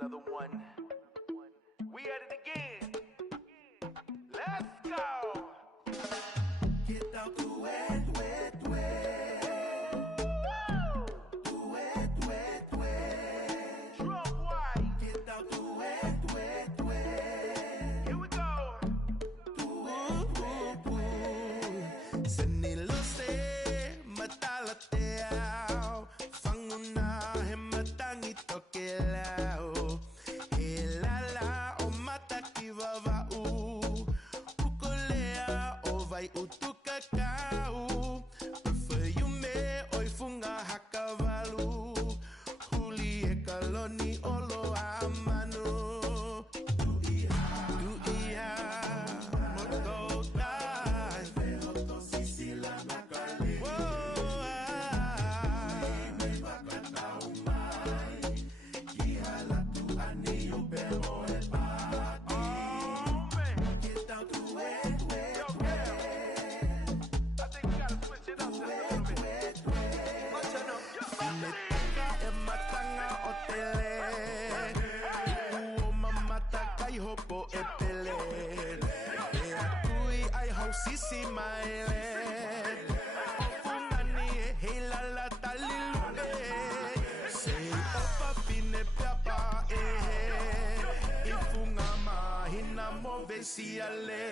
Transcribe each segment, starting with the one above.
another one. We at it again. Let's go. Get out the wet, wet, wet. The wet, wet, wet. Drop white. Get out the wet, wet, wet. Here we go. The wet, wet, wet. Senilose matalateao. Fanguna hematangi tokelao. Helala o matakiva vau. Ukolea o vai utukakau. Perfume oi funga hakavalu. Huli e kaloni olo amano. Duia mototai. Vehoto sisila nakali. Me bakata umai. Kihala tu ani ubero e bati. Get down to wet, wet, wet. I think we gotta switch it up just a little bit. Meteka e matanga otele. Uo mamata kai hopo e pele. E akui ai hau sisi maele. Ofungani e heilala taliluke. Sei opa pine piapa e. Ifunga mahina mo vesiale.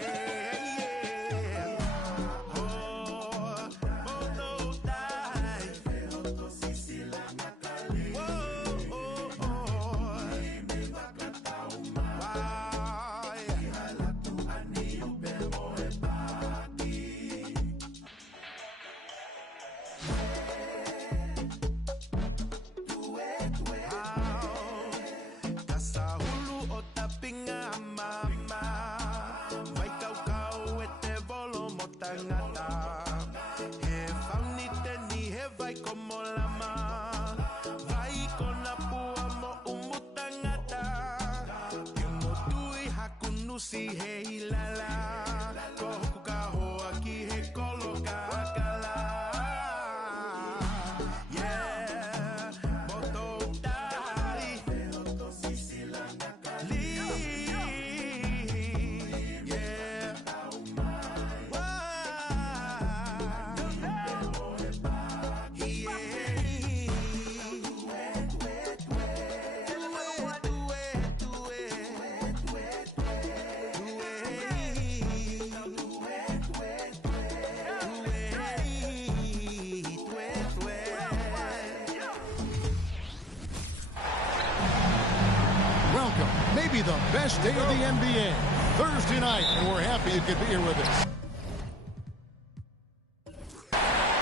Si hey la la, kohu kaho aki he koloka kala. Yeah, moto dai, vehoto sisila nakali. Yeah, Welcome, maybe the best day of the NBA, Thursday night, and we're happy you could be here with us.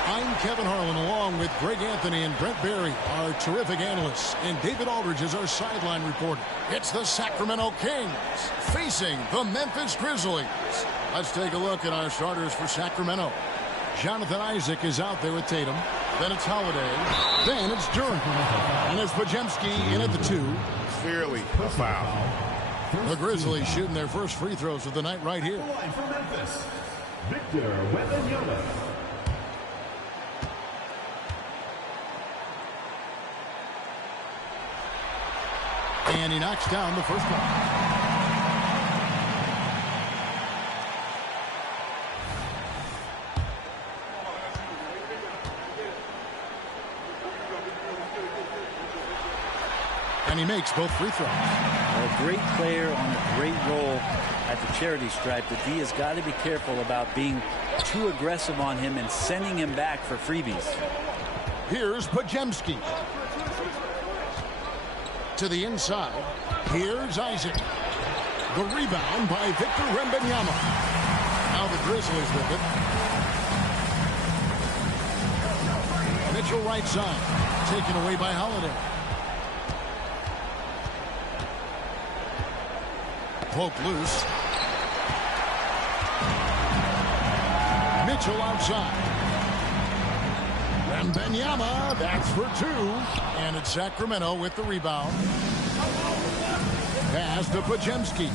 I'm Kevin Harlan, along with Greg Anthony and Brent Barry, our terrific analysts, and David Aldridge is our sideline reporter. It's the Sacramento Kings facing the Memphis Grizzlies. Let's take a look at our starters for Sacramento. Jonathan Isaac is out there with Tatum. Then it's Holiday. Then it's Durant. And it's Podziemski in at the 2. Clearly a foul. The Grizzlies shooting their first free throws of the night right here. Line for Memphis, Victor Wembanyama. And he knocks down the first one. And he makes both free throws. A great player on a great role at the charity stripe. The D has got to be careful about being too aggressive on him and sending him back for freebies. Here's Podziemski. To the inside. Here's Isaac. The rebound by Victor Wembanyama. Now the Grizzlies with it. Mitchell right side. Taken away by Holiday. Poked loose. Mitchell outside. Wembanyama, that's for 2. And it's Sacramento with the rebound. Pass to Podziemski.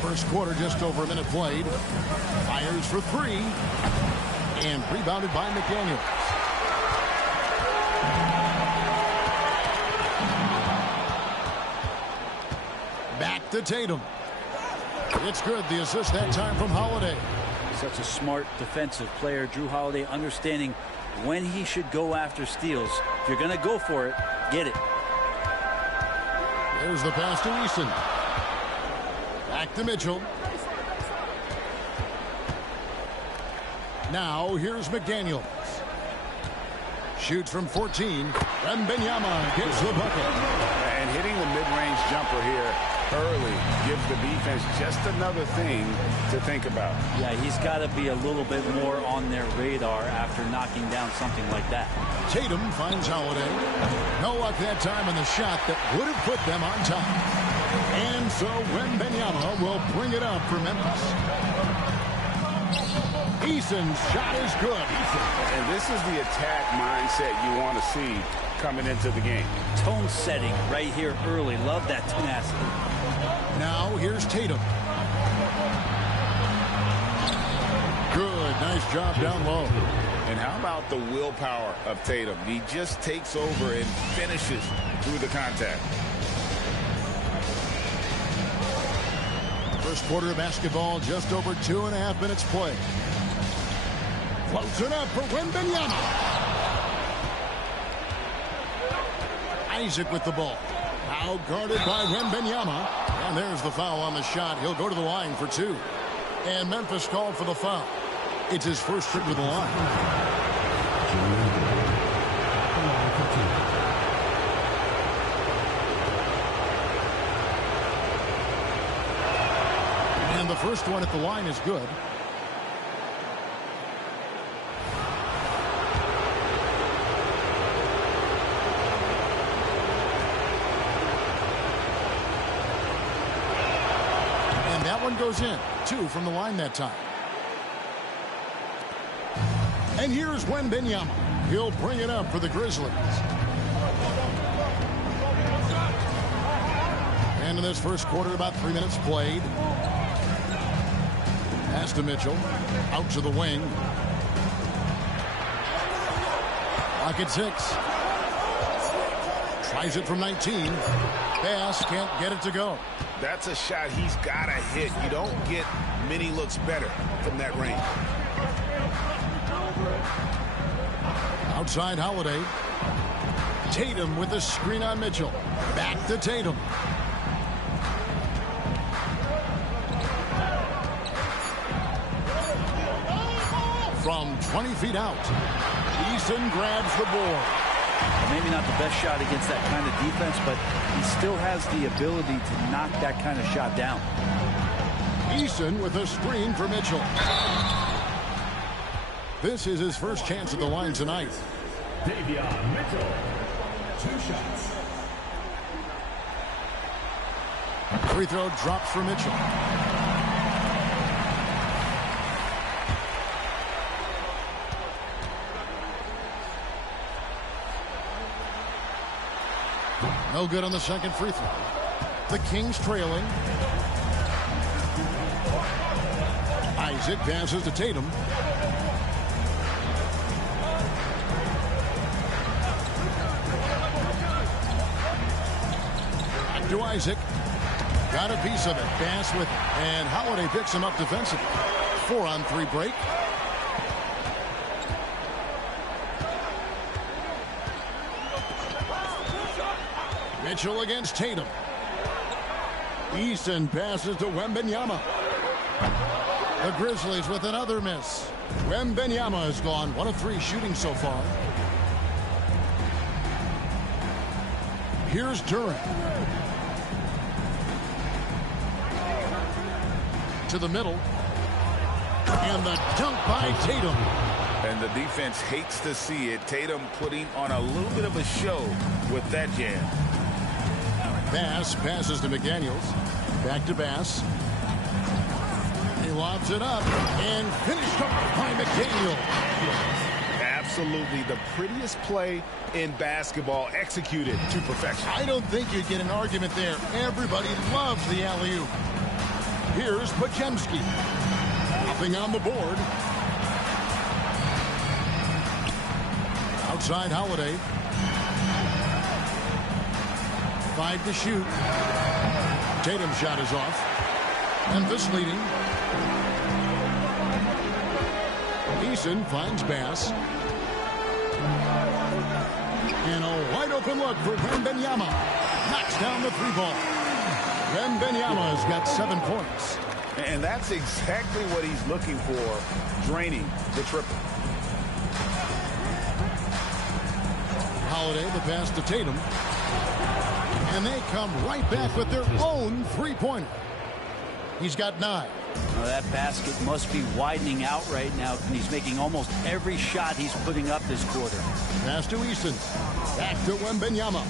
First quarter, just over a minute played. Fires for 3. and rebounded by McDaniels. Back to Tatum. It's good. The assist that time from Holiday. Such a smart defensive player, Drew Holiday, understanding when he should go after steals. If you're going to go for it, get it. There's the pass to Eason. Back to Mitchell. Now here's McDaniels. Shoots from 14. Wembanyama gets the bucket. And hitting the mid-range jumper here early gives the defense just another thing to think about. Yeah, he's got to be a little bit more on their radar after knocking down something like that. Tatum finds Holiday. No luck that time on the shot that would have put them on top. And so Wembanyama will bring it up for Memphis. Eason's shot is good. And this is the attack mindset you want to see coming into the game. Tone setting right here early. Love that tenacity. Now here's Tatum. Good. Nice job down low. And how about the willpower of Tatum? He just takes over and finishes through the contact. First quarter of basketball, just over 2.5 minutes play. Floats it up for Wembanyama. Isaac with the ball. Now guarded by Wembanyama. And there's the foul on the shot. He'll go to the line for 2. And Memphis called for the foul. It's his first trip to the line. And the first one at the line is good. And that one goes in. 2 from the line that time. And here's Wembanyama. He'll bring it up for the Grizzlies. And in this first quarter, about 3 minutes played. Pass to Mitchell. Out to the wing. Clock at 6. Tries it from 19. Pass can't get it to go. That's a shot he's got to hit. You don't get many looks better from that range. Outside Holiday. Tatum with the screen on Mitchell. Back to Tatum. From 20 feet out. Eason grabs the board. Maybe not the best shot against that kind of defense, but he still has the ability to knock that kind of shot down. Eason with a screen for Mitchell. This is his first chance at the line tonight. Davion Mitchell, 2 shots. Free throw drops for Mitchell. No good on the second free throw. The Kings trailing. Isaac passes to Tatum. Back to Isaac. Got a piece of it. Pass with it. And Holiday picks him up defensively. 4-on-3 break. Mitchell against Tatum. Eason passes to Wembanyama. The Grizzlies with another miss. Wembanyama has gone 1 of 3 shooting so far. Here's Durant. To the middle. And the dunk by Tatum. And the defense hates to see it. Tatum putting on a little bit of a show with that jam. Bass passes to McDaniels. Back to Bass. He lobs it up and finished off by McDaniels. Absolutely the prettiest play in basketball, executed to perfection. I don't think you'd get an argument there. Everybody loves the alley-oop. Here's Podziemski. Nothing on the board. Outside Holiday. 5 to shoot. Tatum's shot is off. Memphis leading. Eason finds Bass. And a wide open look for Wembanyama. Knocks down the 3-ball. Wembanyama has got 7 points. And that's exactly what he's looking for, draining the triple. Holiday, the pass to Tatum. And they come right back with their own 3-pointer. He's got 9. Well, that basket must be widening out right now, and he's making almost every shot he's putting up this quarter. Pass to Easton. Back to Wembanyama.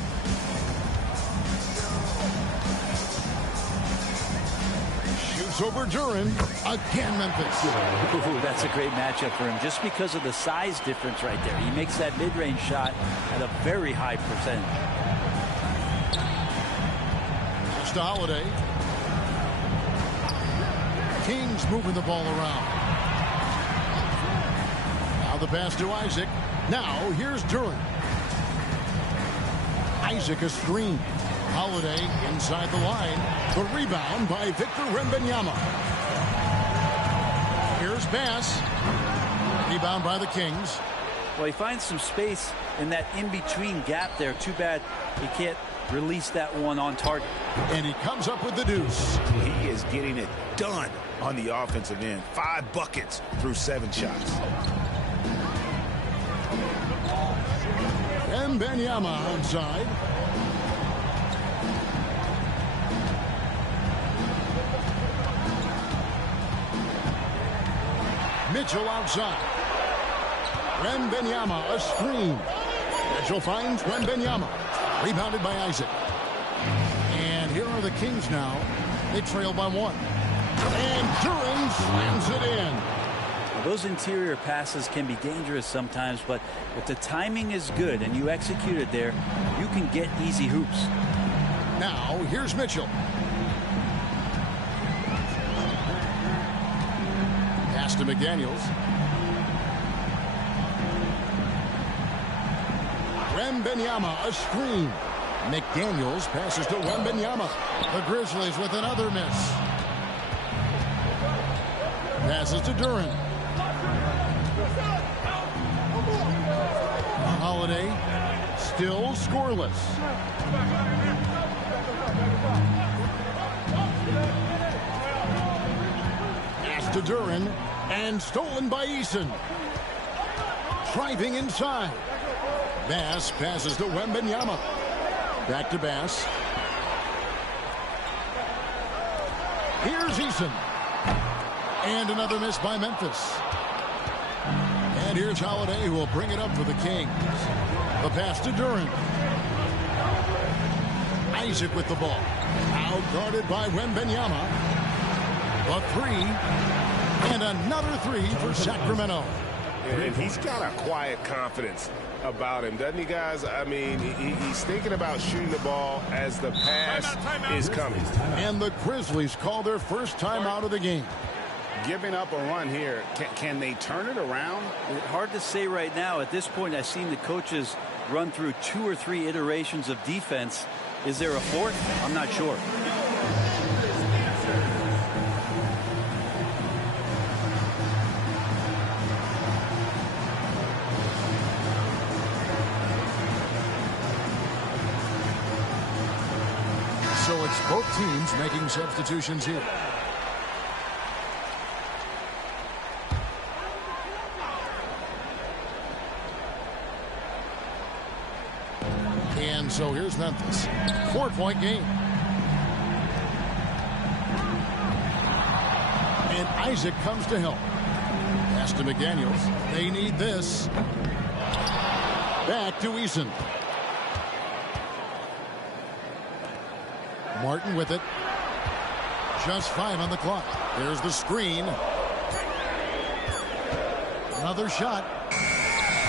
Shoots over Duran. Again, Memphis. Ooh, that's a great matchup for him, just because of the size difference right there. He makes that mid-range shot at a very high percentage. Pass to Holiday. Kings moving the ball around. Now the pass to Isaac. Now here's Duran. Isaac a screen. Holiday inside the line. The rebound by Victor Wembanyama. Here's Bass. Rebound by the Kings. Well, he finds some space in that in-between gap there. Too bad he can't release that one on target. And he comes up with the deuce. He is getting it done on the offensive end. 5 buckets through 7 shots. Wembanyama onside. Mitchell outside. Wembanyama a screen. Mitchell finds Wembanyama. Rebounded by Isaac. And here are the Kings now. They trail by 1. And Duran slams it in. Well, those interior passes can be dangerous sometimes, but if the timing is good and you execute it there, you can get easy hoops. Now, here's Mitchell. Pass to McDaniels. Wembanyama a screen. McDaniels passes to Wembanyama. The Grizzlies with another miss. Passes to Duran. Holiday still scoreless. Pass to Duran and stolen by Eason. Driving inside. Bass passes to Wembanyama. Back to Bass. Here's Eason. And another miss by Memphis. And here's Holiday, who will bring it up for the Kings. The pass to Duran. Isaac with the ball. Now guarded by Wembanyama. A 3. And another 3 for Sacramento. And he's got a quiet confidence about him, doesn't he, guys? I mean, he's thinking about shooting the ball as the pass is coming. And the Grizzlies call their first time out of the game. Giving up a run here. Can they turn it around? Hard to say right now. At this point, I've seen the coaches run through 2 or 3 iterations of defense. Is there a 4th? I'm not sure. So it's both teams making substitutions here. And so here's Memphis. 4-point game. And Isaac comes to help. Pass to McDaniels. They need this. Back to Eason. Martin with it. Just 5 on the clock. There's the screen. Another shot.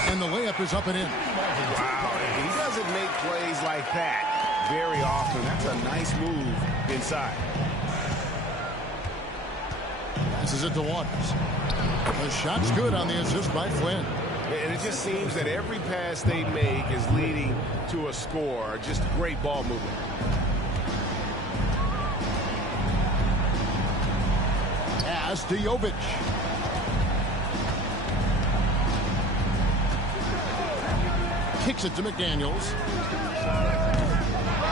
And the layup is up and in. Wow, he doesn't make plays like that very often. That's a nice move inside. Passes it to Waters. The shot's good on the assist by Flynn. And it just seems that every pass they make is leading to a score. Just great ball movement. pass to Jovic. Kicks it to McDaniels.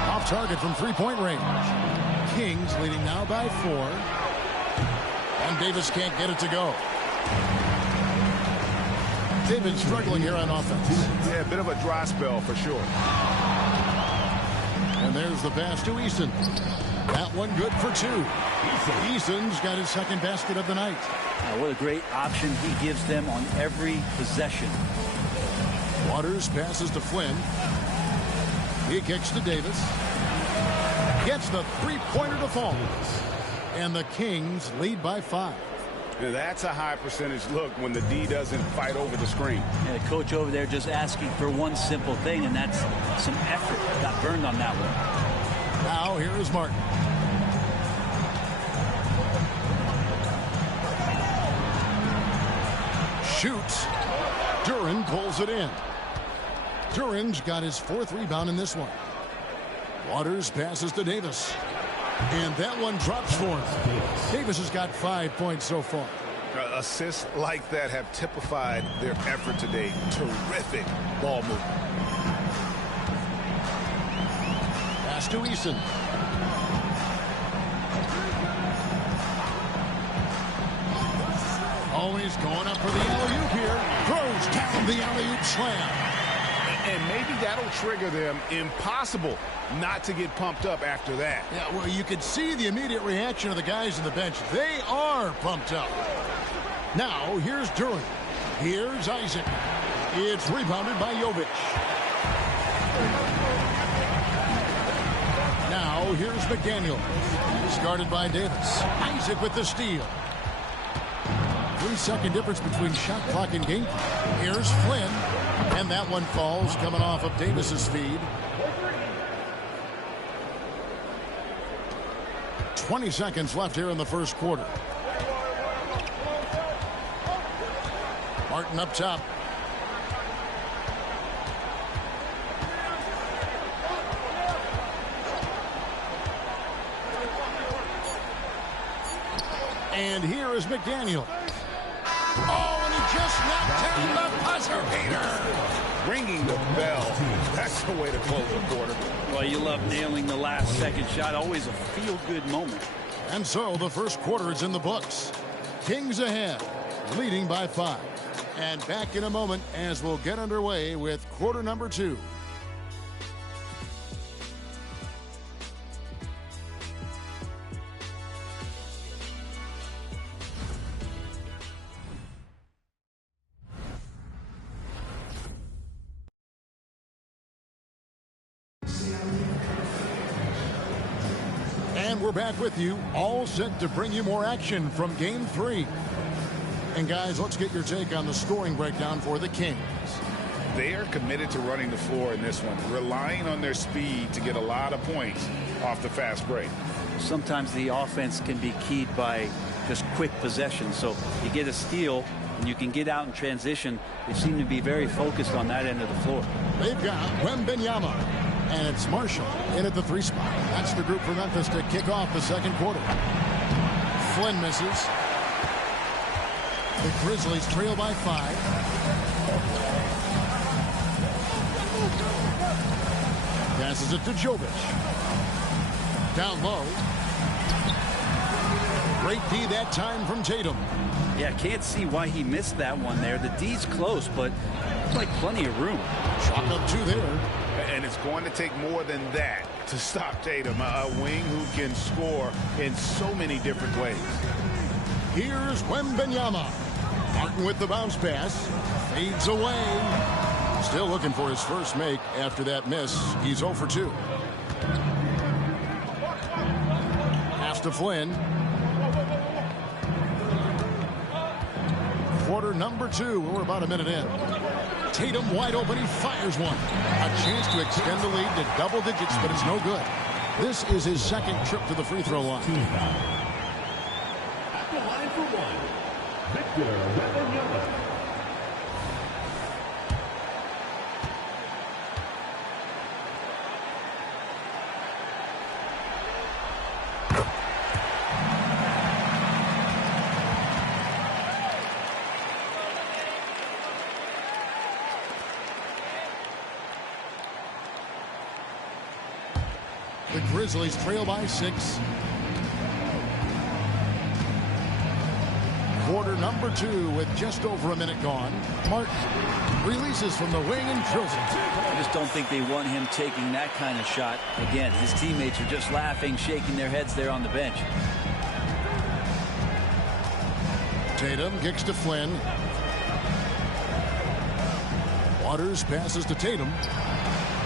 Off target from three-point range. Kings leading now by 4. And Davis can't get it to go. They've been struggling here on offense. Yeah, a bit of a dry spell for sure. And there's the pass to Eason. That one good for 2. Eason's got his second basket of the night. What a great option he gives them on every possession. Waters passes to Flynn. He kicks to Davis. Gets the three-pointer to fall. And the Kings lead by 5. Now that's a high percentage look when the D doesn't fight over the screen. And the coach over there just asking for one simple thing, and that's some effort. Got burned on that one. Now here is Martin. Shoots. Duran pulls it in. Duran's got his 4th rebound in this one. Waters passes to Davis. And that one drops for him. Davis has got 5 points so far. Assists like that have typified their effort today. Terrific ball movement. Pass to Eason. Always going up for the alley-oop here. Throws down the alley-oop slam. And maybe that'll trigger them. Impossible not to get pumped up after that. Yeah, well, you could see the immediate reaction of the guys on the bench. They are pumped up. Now, here's Duran. Here's Isaac. It's rebounded by Jovic. Now, here's McDaniel. He's guarded by Davis. Isaac with the steal. 3-second difference between shot clock and game. Here's Flynn. And that one falls coming off of Davis's feed. 20 seconds left here in the first quarter. Martin up top. And here is McDaniel. Oh, and he just knocked down the buzzer beater. Ringing the bell. That's the way to close the quarter. Well, you love nailing the last second shot. Always a feel-good moment. And so the first quarter is in the books. Kings ahead, leading by 5. And back in a moment as we'll get underway with quarter number 2. And we're back with you, all set to bring you more action from Game 3. And guys, let's get your take on the scoring breakdown for the Kings. They are committed to running the floor in this one, relying on their speed to get a lot of points off the fast break. Sometimes the offense can be keyed by just quick possession. So you get a steal and you can get out in transition. They seem to be very focused on that end of the floor. They've got Wembanyama. And it's Marshall in at the 3 spot. That's the group for Memphis to kick off the second quarter. Flynn misses. The Grizzlies trail by 5. Passes it to Jovic. Down low. Great D that time from Tatum. Yeah, can't see why he missed that one there. The D's close, but it's like plenty of room. Chalk up 2 there. And it's going to take more than that to stop Tatum, a wing who can score in so many different ways. Here's Wembanyama. Martin with the bounce pass. Fades away. Still looking for his first make after that miss. He's 0 for 2. Pass to Flynn. Quarter number 2. We're about a minute in. Tatum wide open. He fires one. A chance to extend the lead to double digits, but it's no good. This is his second trip to the free throw line. At the line for 1, Victor Wembanyama. The Grizzlies trail by 6. Quarter number 2 with just over a minute gone. Martin releases from the wing and drills it. I just don't think they want him taking that kind of shot. Again, his teammates are just laughing, shaking their heads there on the bench. Tatum kicks to Flynn. Waters passes to Tatum.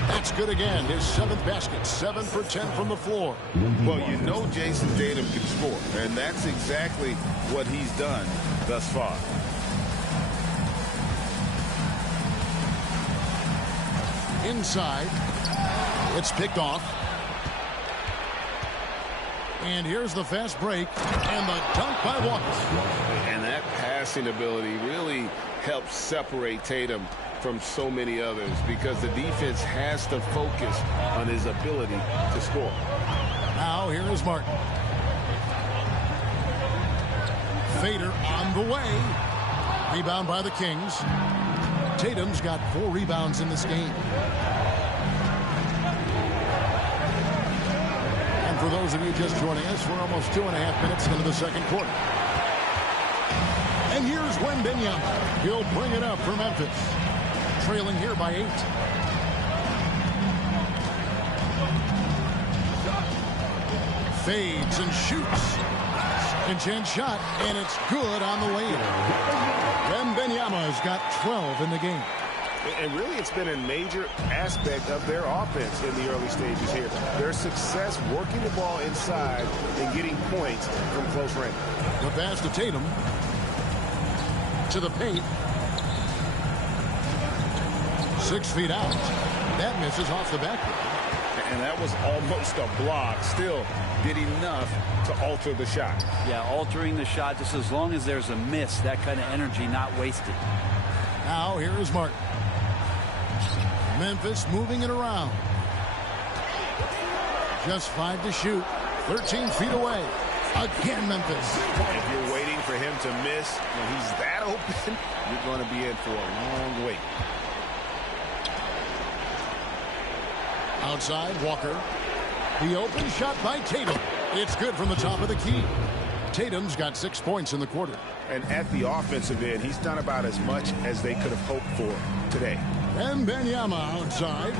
That's good again. His 7th basket. 7 for 10 from the floor. Well, you know Jason Tatum can score, and that's exactly what he's done thus far. Inside. It's picked off. And here's the fast break and the dunk by Walker. And that passing ability really helps separate Tatum from so many others because the defense has to focus on his ability to score. Now here is Martin. Fader on the way. Rebound by the Kings. Tatum's got 4 rebounds in this game. And for those of you just joining us, we're almost 2.5 minutes into the second quarter. And here's Wembanyama. He'll bring it up for Memphis. Trailing here by 8. Fades and shoots. Second chance shot, and it's good on the way in. Wembanyama's got 12 in the game. And really, it's been a major aspect of their offense in the early stages here. Their success working the ball inside and getting points from close range. The pass to Tatum. To the paint. 6 feet out. That misses off the backboard. And that was almost a block. Still did enough to alter the shot. Yeah, altering the shot just as long as there's a miss. That kind of energy not wasted. Now here is Martin. Memphis moving it around. Just 5 to shoot. 13 feet away. Again, Memphis. If you're waiting for him to miss when he's that open, you're going to be in for a long wait. Outside, Walker. The open shot by Tatum. It's good from the top of the key. Tatum's got 6 points in the quarter. And at the offensive end, he's done about as much as they could have hoped for today. Wembanyama outside.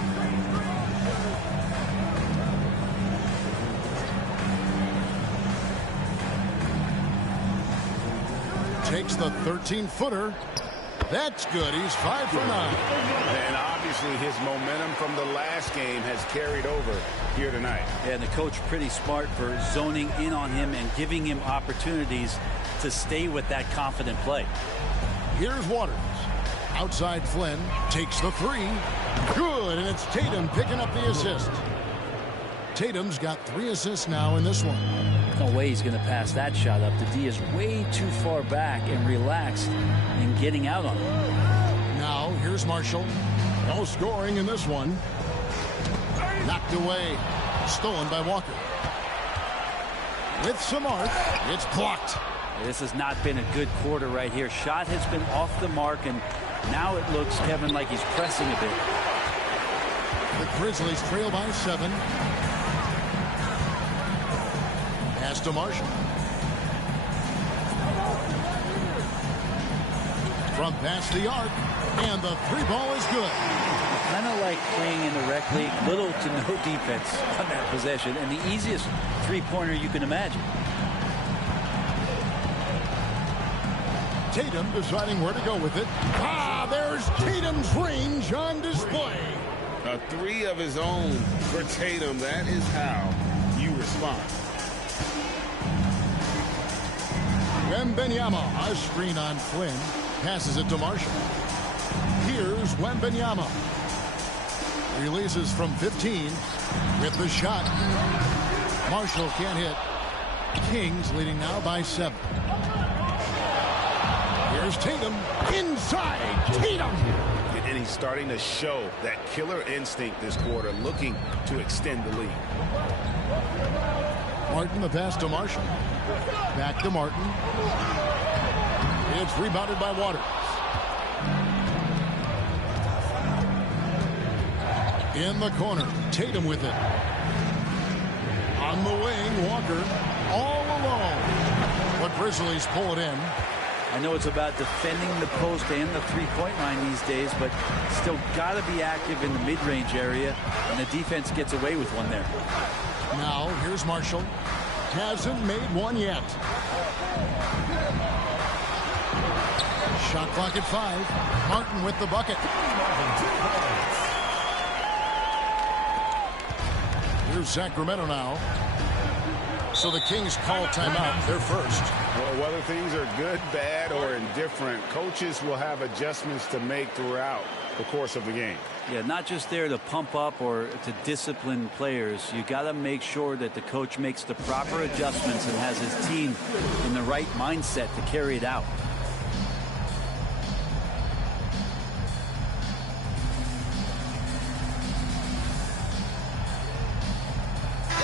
Takes the 13-footer. That's good. He's 5 for 9. And obviously his momentum from the last game has carried over here tonight. Yeah, and the coach pretty smart for zoning in on him and giving him opportunities to stay with that confident play. Here's Waters. Outside Flynn takes the 3. Good, and it's Tatum picking up the assist. Tatum's got 3 assists now in this one. No way he's going to pass that shot up. The D is way too far back and relaxed in getting out on it. Now here's Marshall. No scoring in this one. Knocked away. Stolen by Walker. With some art, it's blocked. This has not been a good quarter right here. Shot has been off the mark, and now it looks, Kevin, like he's pressing a bit. The Grizzlies trail by 7. Pass to Marshall. From past the arc, and the 3-ball is good. Kind of like playing in the rec league, little to no defense on that possession, and the easiest 3-pointer you can imagine. Tatum deciding where to go with it. Ah, there's Tatum's range on display. A 3 of his own for Tatum. That is how you respond. Wembanyama, a screen on Flynn. Passes it to Marshall. Here's Wembanyama. Releases from 15 with the shot. Marshall can't hit. Kings leading now by 7. Here's Tatum. Inside. Tatum. And he's starting to show that killer instinct this quarter, looking to extend the lead. Martin, the pass to Marshall. Back to Martin. It's rebounded by Waters. In the corner. Tatum with it. On the wing, Walker all alone. The Grizzlies pull it in. I know it's about defending the post and the three-point line these days, but still got to be active in the mid-range area, and the defense gets away with one there. Now, here's Marshall. Hasn't made one yet. Shot clock at 5. Martin with the bucket. Here's Sacramento now. So the Kings call timeout. They're first. Well, whether things are good, bad, or indifferent, coaches will have adjustments to make throughout the course of the game. Yeah, not just there to pump up or to discipline players. You got to make sure that the coach makes the proper adjustments and has his team in the right mindset to carry it out.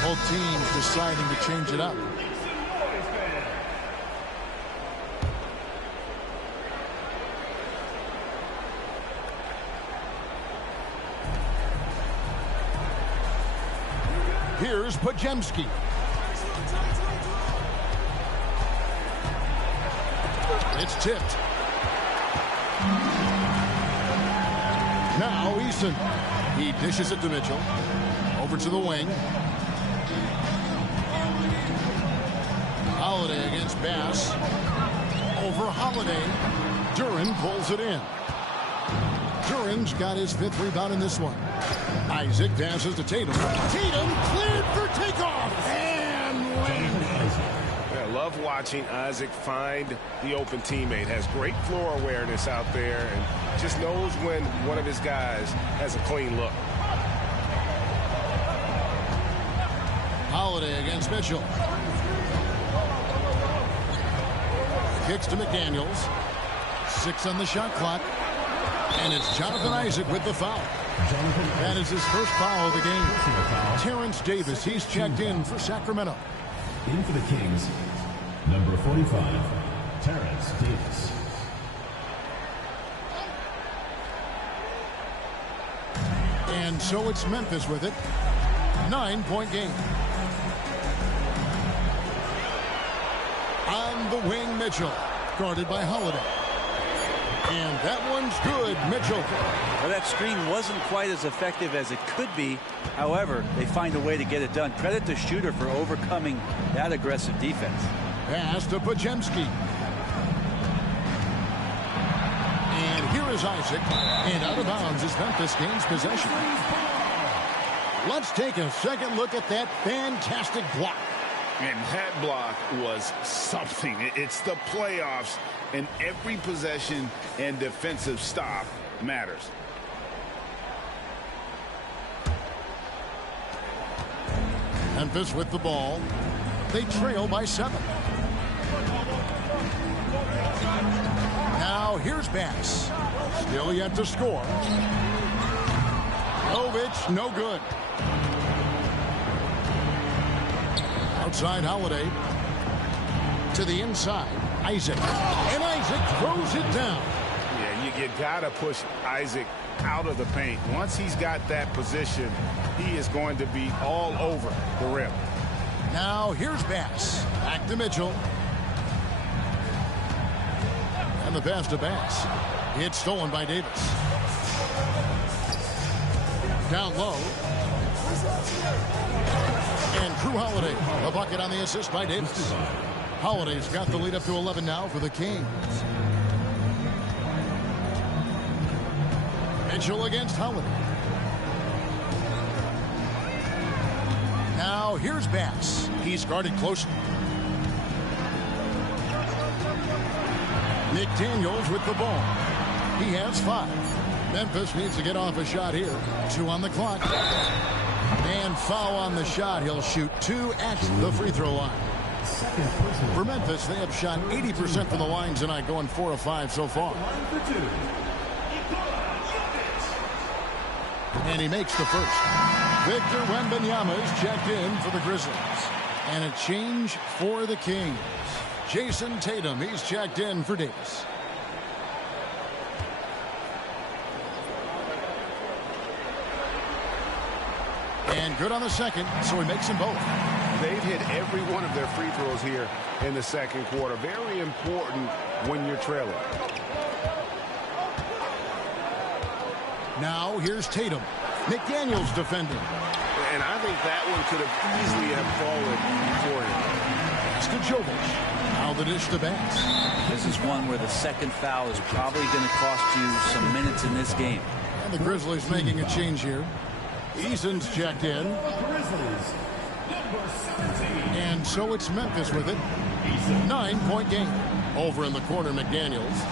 Both teams deciding to change it up. Here's Pajemski. It's tipped. Now Eason. He dishes it to Mitchell. Over to the wing. Holiday against Bass. Over Holiday. Duran pulls it in. Duran's got his 5th rebound in this one. Isaac passes to Tatum. Tatum cleared for takeoff. And I love watching Isaac find the open teammate. Has great floor awareness out there and just knows when one of his guys has a clean look. Holiday against Mitchell. Kicks to McDaniels. 6 on the shot clock. And it's Jonathan Isaac with the foul. That is his first foul of the game. Terrence Davis, he's checked in for Sacramento. In for the Kings, number 45, Terrence Davis. And so it's Memphis with it. 9-point game. On the wing, Mitchell. Guarded by Holiday. And that one's good, Mitchell. Well, that screen wasn't quite as effective as it could be. However, they find a way to get it done. Credit the shooter for overcoming that aggressive defense. Pass to Pajemski. And here is Isaac. And out of bounds as Memphis gains possession. Let's take a second look at that fantastic block. And that block was something. It's the playoffs, and every possession and defensive stop matters. Memphis with the ball. They trail by 7. Now here's Bass. Still yet to score. Jovic, no good. Outside Holiday. To the inside. Isaac. And Isaac throws it down. Yeah, you got to push Isaac out of the paint. Once he's got that position, he is going to be all over the rim. Now here's Bass. Back to Mitchell. And the pass to Bass. It's stolen by Davis. Down low. And Drew Holiday. A bucket on the assist by Davis. Holiday's got the lead up to 11 now for the Kings. Mitchell against Holiday. Now here's Bass. He's guarded closely. McDaniels with the ball. He has 5. Memphis needs to get off a shot here. 2 on the clock. And foul on the shot. He'll shoot 2 at the free throw line. For Memphis, they have shot 80% from the line tonight, going 4 of 5 so far. And he makes the first. Victor Wembanyama is checked in for the Grizzlies. And a change for the Kings. Jason Tatum, he's checked in for Davis. And good on the second, so he makes them both. They've hit every one of their free throws here in the second quarter. Very important when you're trailing. Now here's Tatum. McDaniels defending. And I think that one could have easily have fallen for him. Pass to Jovic. Now the dish to Bass. This is one where the second foul is probably going to cost you some minutes in this game. And the Grizzlies making a change here. Eason's checked in. And so it's Memphis with it. 9-point game. Over in the corner, McDaniels.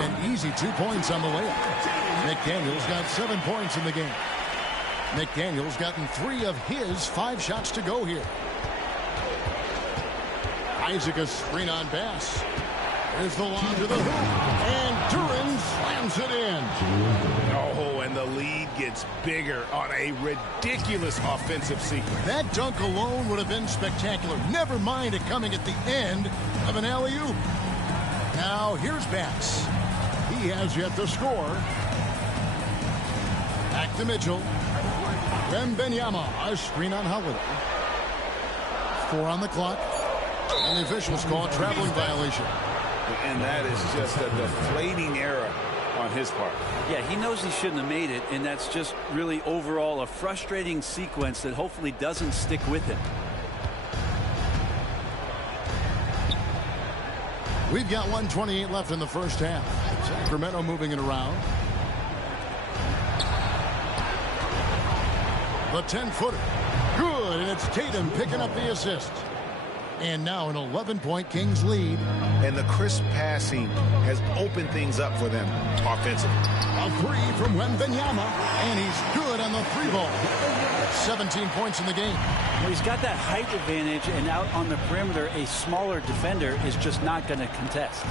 An easy 2 points on the layup. McDaniels got 7 points in the game. McDaniels gotten 3 of his 5 shots to go here. Isaac a screen on Bass. There's the lob to the hoop. And Duran slams it in. Oh, and the lead gets bigger on a ridiculous offensive sequence. That dunk alone would have been spectacular. Never mind it coming at the end of an alley-oop. Now here's Bass. He has yet to score. Back to Mitchell. Wembanyama, a screen on Holiday. 4 on the clock. And the officials call a traveling violation. And that is just a deflating error on his part. Yeah, he knows he shouldn't have made it, and that's just really overall a frustrating sequence that hopefully doesn't stick with him. We've got 1:28 left in the first half. Sacramento moving it around. The 10-footer. Good, and it's Tatum picking up the assist. And now an 11-point Kings lead. And the crisp passing has opened things up for them offensively. A 3 from Wembanyama, and he's good on the 3-ball. 17 points in the game. Well, he's got that height advantage, and out on the perimeter, a smaller defender is just not going to contest.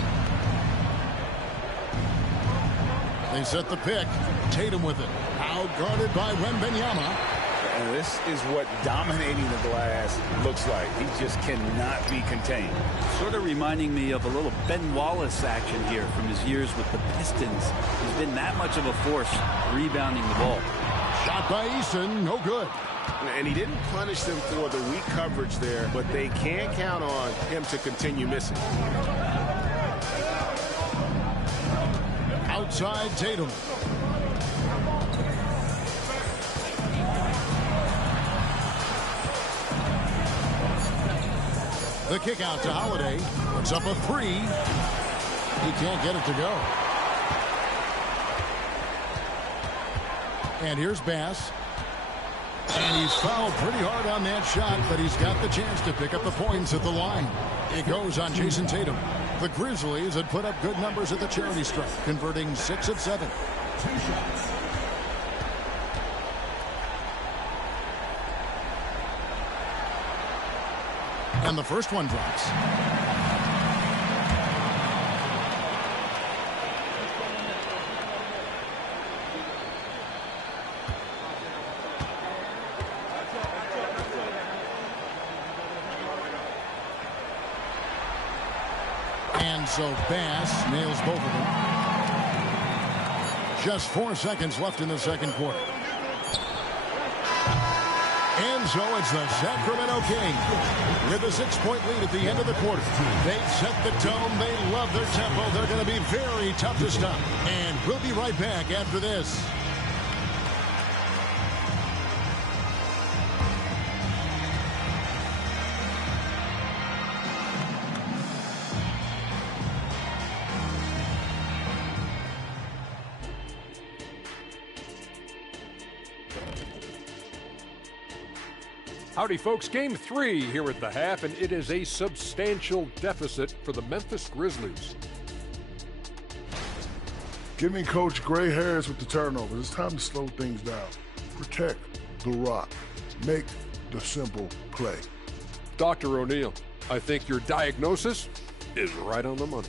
They set the pick. Tatum with it. Out guarded by Wembanyama. And this is what dominating the glass looks like. He just cannot be contained. Sort of reminding me of a little Ben Wallace action here from his years with the Pistons. He's been that much of a force rebounding the ball. Shot by Eason, no good. And he didn't punish them for the weak coverage there, but they can't count on him to continue missing. Outside Tatum. The kick out to Holiday. Puts up a 3. He can't get it to go. And here's Bass. And he's fouled pretty hard on that shot, but he's got the chance to pick up the points at the line. It goes on Jason Tatum. The Grizzlies had put up good numbers at the charity stripe, converting 6 of 7. 2 shots. And the first one drops. And so Bass nails both of them. Just 4 seconds left in the second quarter. And so it's the Sacramento Kings with a 6-point lead at the end of the quarter. They've set the tone. They love their tempo. They're going to be very tough to stop. And we'll be right back after this. Howdy, folks. Game 3 here at the half, and it is a substantial deficit for the Memphis Grizzlies. Giving Coach gray hairs with the turnovers. It's time to slow things down. Protect the rock. Make the simple play. Dr. O'Neal, I think your diagnosis is right on the money.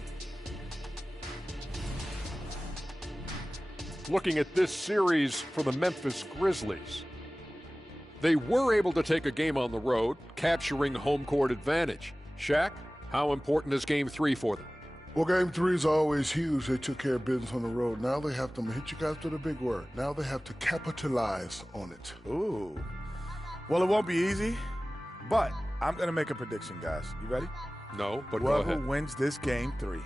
Looking at this series for the Memphis Grizzlies, they were able to take a game on the road, capturing home court advantage. Shaq, how important is Game 3 for them? Well, game 3 is always huge. They took care of business on the road. Now they have to hit you guys with a big word. Now they have to capitalize on it. Ooh. Well, it won't be easy, but I'm going to make a prediction, guys. You ready? No, but go Whoever ahead. wins this game 3,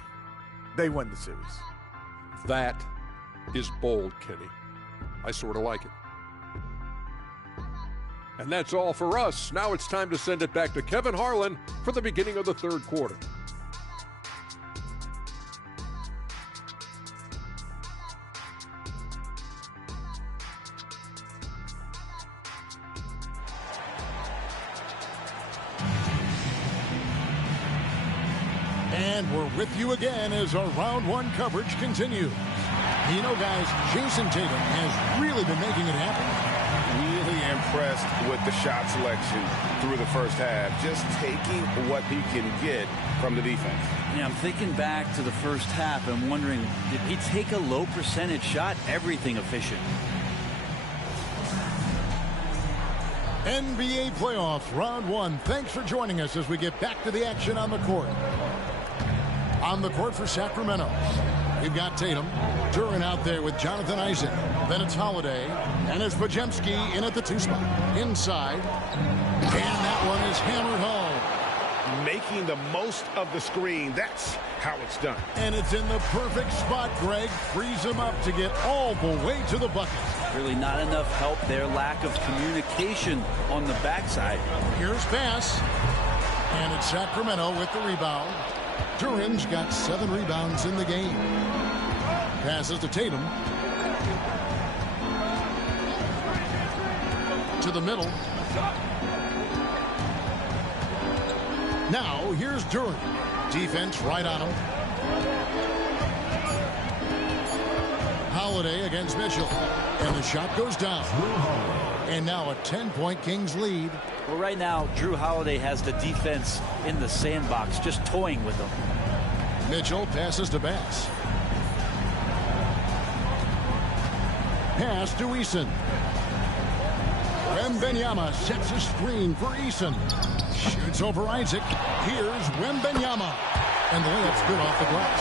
they win the series. That is bold, Kenny. I sort of like it. And that's all for us. Now it's time to send it back to Kevin Harlan for the beginning of the third quarter. And we're with you again as our round 1 coverage continues. You know, guys, Jason Tatum has really been making it happen. Really impressed with the shot selection through the first half. Just taking what he can get from the defense. Yeah, I'm thinking back to the first half and wondering, did he take a low percentage shot? Everything efficient. NBA playoffs, round 1. Thanks for joining us as we get back to the action on the court. On the court for Sacramento, we've got Tatum. Duran out there with Jonathan Isaac. Then it's Holiday. And it's Podziemski in at the 2 spot. Inside. And that one is hammered home. Making the most of the screen. That's how it's done. And it's in the perfect spot, Greg. Frees him up to get all the way to the bucket. Really not enough help there. Lack of communication on the backside. Here's pass. And it's Sacramento with the rebound. Duran's got 7 rebounds in the game. Passes to Tatum. To the middle. Now, here's Duran. Defense right on him. Holiday against Mitchell. And the shot goes down. And now a 10-point Kings lead. Well, right now, Drew Holiday has the defense in the sandbox, just toying with them. Mitchell passes to Bass. Pass to Eason. Wembenyama sets a screen for Eason. Shoots over Isaac. Here's Wembenyama. And the layup's good off the glass.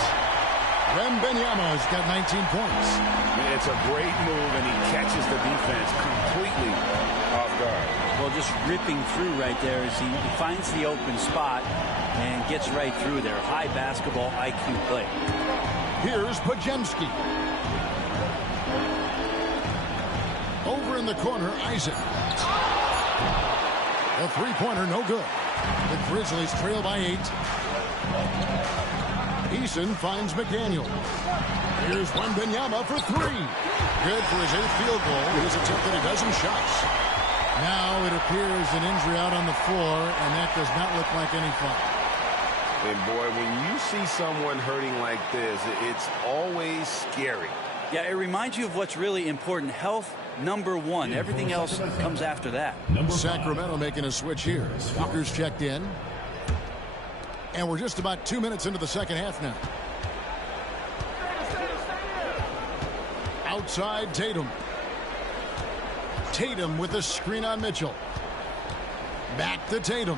Wembenyama's got 19 points. It's a great move, and he catches the defense completely off guard. Well, just ripping through right there as he finds the open spot and gets right through there. High basketball IQ play. Here's Podziemski. Over in the corner, Isaac. A 3-pointer, no good. The Grizzlies trail by 8. Eason finds McDaniel. Here's Wembenyama for 3. Good for his 8th field goal. He's attempted a dozen shots. Now it appears an injury out on the floor, and that does not look like any fun. And boy, when you see someone hurting like this, it's always scary. Yeah, it reminds you of what's really important. Health, number 1. Everything else comes after that. Sacramento making a switch here. Walker's checked in. And we're just about 2 minutes into the second half now. Outside Tatum. Tatum with a screen on Mitchell. Back to Tatum.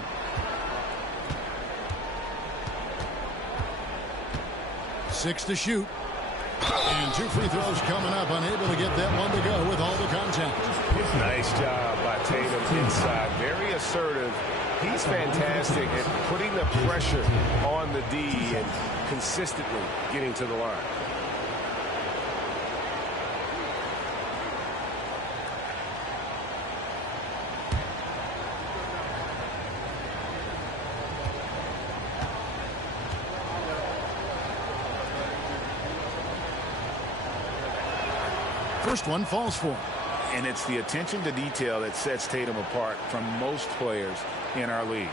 Six to shoot. And 2 free throws coming up. Unable to get that one to go with all the contact. Nice job by Tatum inside. Very assertive. He's fantastic at putting the pressure on the D and consistently getting to the line. First one falls for him. And it's the attention to detail that sets Tatum apart from most players in our league.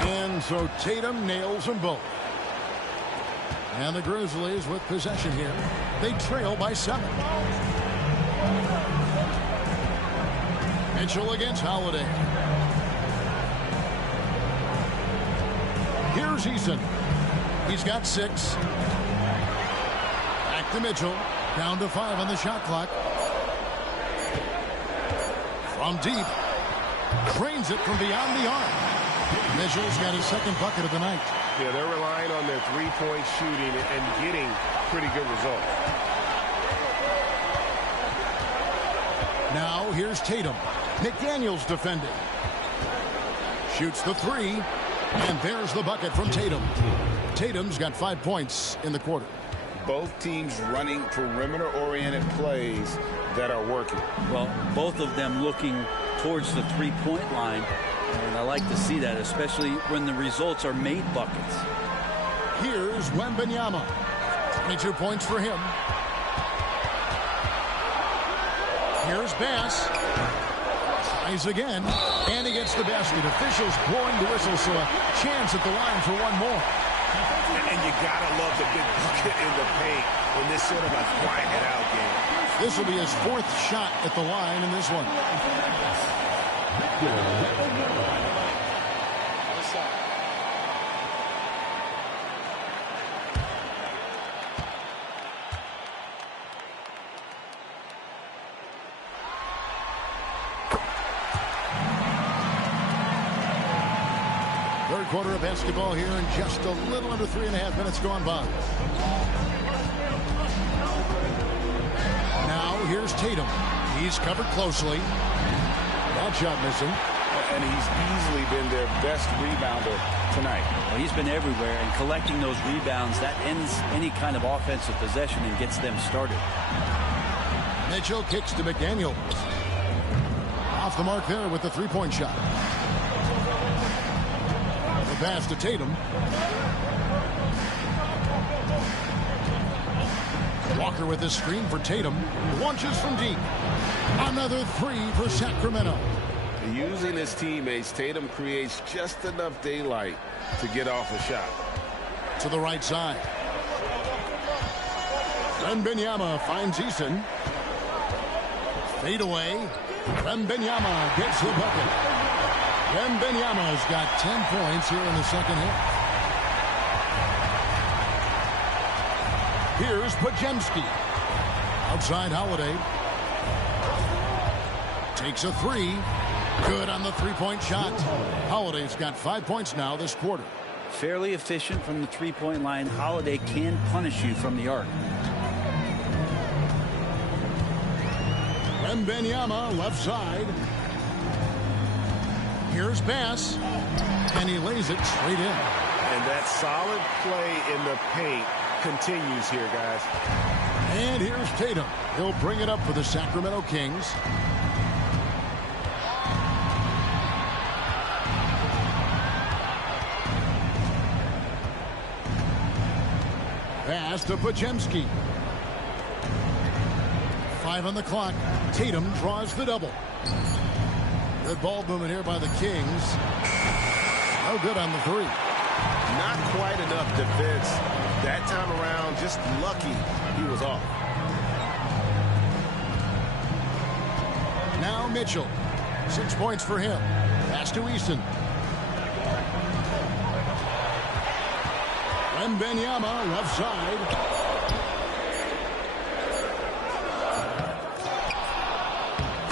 And so Tatum nails them both. And the Grizzlies with possession here. They trail by 7. Mitchell against Holiday. Here's Eason. He's got 6. Back to Mitchell. Down to 5 on the shot clock. From deep. Cranes it from beyond the arc. Mitchell's got his second bucket of the night. Yeah, they're relying on their three-point shooting and getting pretty good results. Now here's Tatum. McDaniels defending. Shoots the 3. And there's the bucket from Tatum. Tatum's got 5 points in the quarter. Both teams running perimeter-oriented plays that are working. Well, both of them looking towards the three-point line. And I like to see that, especially when the results are made buckets. Here's Wembanyama. 22 points for him. Here's Bass. Tries again. And he gets the basket. Officials blowing the whistle, so a chance at the line for one more. And you gotta love the big bucket in the paint in this sort of a grind-it-out game. This will be his 4th shot at the line in this one. Third quarter of basketball here, and just a little under 3.5 minutes gone by. Now here's Tatum. He's covered closely. That shot missing. And he's easily been their best rebounder tonight. Well, he's been everywhere, and collecting those rebounds, that ends any kind of offensive possession and gets them started. Mitchell kicks to McDaniels. Off the mark there with the three-point shot. The pass to Tatum. Walker with the screen for Tatum. Launches from deep. Another 3 for Sacramento. Using his teammates, Tatum creates just enough daylight to get off a shot. To the right side. Wembanyama finds Eason. Fade away. Wembanyama gets the bucket. Wembanyama's got 10 points here in the second half. Here's Podziemski. Outside Holiday. Takes a 3. Good on the three-point shot. Holiday's got 5 points now this quarter. Fairly efficient from the three-point line. Holiday can punish you from the arc. Wembanyama left side. Here's Bass. And he lays it straight in. And that solid play in the paint continues here, guys. And here's Tatum. He'll bring it up for the Sacramento Kings. Pass to Podziemski. 5 on the clock. Tatum draws the double. Good ball movement here by the Kings. No good on the 3. Not quite enough defense that time around. Just lucky he was off. Now Mitchell. 6 points for him. Pass to Eason. Wembanyama left side.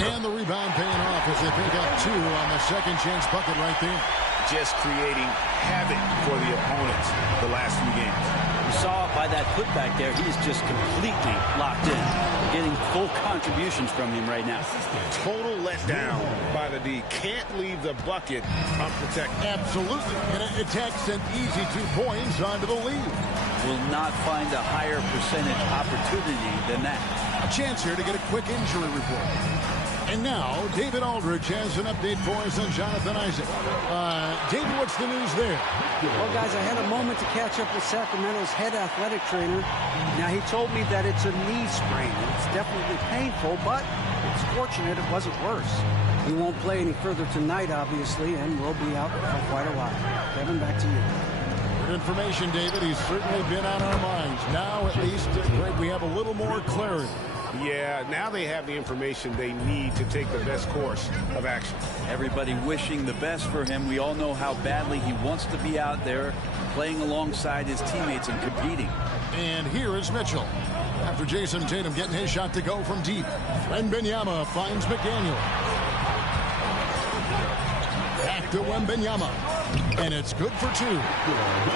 And the rebound paying off as they pick up 2 on the second chance bucket right there. Just creating havoc for the opponents the last few games. You saw by that putback there, he's just completely locked in. Getting full contributions from him right now. Total letdown by the D. Can't leave the bucket unprotected. Absolutely. And it takes an easy 2 points onto the lead. Will not find a higher percentage opportunity than that. A chance here to get a quick injury report. And now, David Aldridge has an update for us on Jonathan Isaac. David, what's the news there? Well, guys, I had a moment to catch up with Sacramento's head athletic trainer. Now, he told me that it's a knee sprain. It's definitely painful, but it's fortunate it wasn't worse. He won't play any further tonight, obviously, and will be out for quite a while. Kevin, back to you. Good information, David. He's certainly been on our minds. Now, at least, Greg, we have a little more clarity. Yeah, now they have the information they need to take the best course of action. Everybody wishing the best for him. We all know how badly he wants to be out there playing alongside his teammates and competing. And here is Mitchell. After Jason Tatum getting his shot to go from deep, Wembanyama finds McDaniel. Back to Wembanyama. And it's good for 2.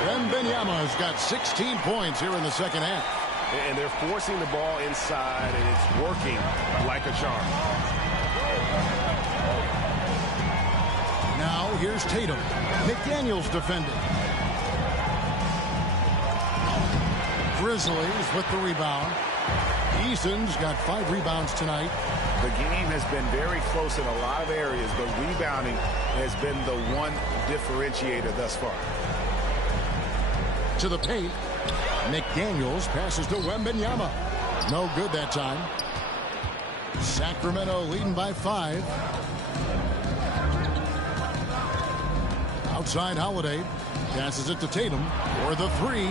Wembanyama's got 16 points here in the second half. And they're forcing the ball inside, and it's working like a charm. Now here's Tatum. McDaniel's defending. Grizzlies with the rebound. Eason's got 5 rebounds tonight. The game has been very close in a lot of areas, but rebounding has been the one differentiator thus far. To the paint. McDaniels passes to Wembanyama. No good that time. Sacramento leading by 5. Outside Holiday. Passes it to Tatum for the 3.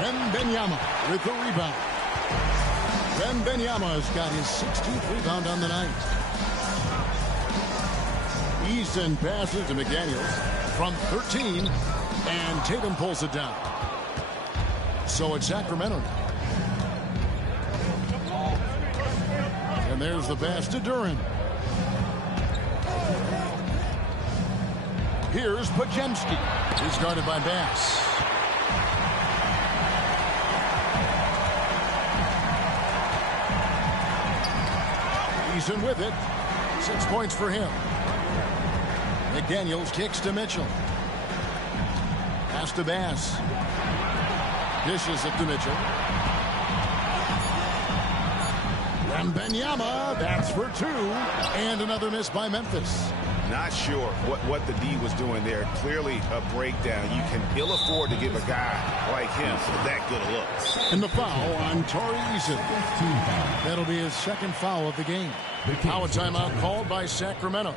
Wembanyama with the rebound. Wembanyama's got his 16th rebound on the night. Eason passes to McDaniels from 13. And Tatum pulls it down. So it's Sacramento now. And there's the pass to Duran. Here's Podziemski. He's guarded by Bass. Eason with it. 6 points for him. McDaniels kicks to Mitchell. Pass to Bass. Dishes it to Mitchell. Wembanyama, that's for 2. And another miss by Memphis. Not sure what the D was doing there. Clearly a breakdown. You can ill afford to give a guy like him that good a look. And the foul on Torrey Eason. That'll be his 2nd foul of the game. Now a timeout called by Sacramento.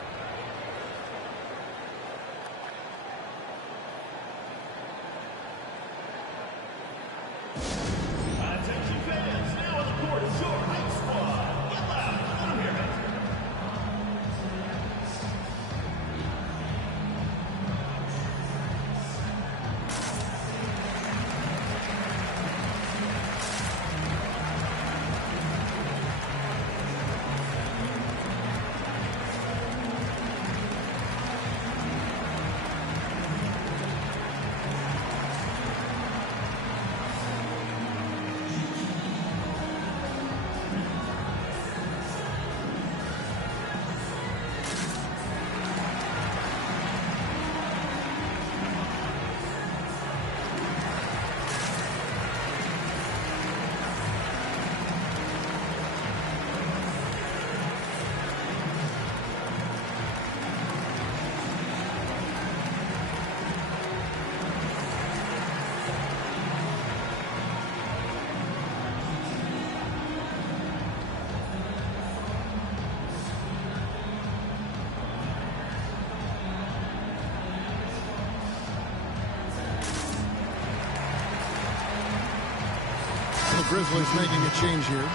Grizzlies making a change here.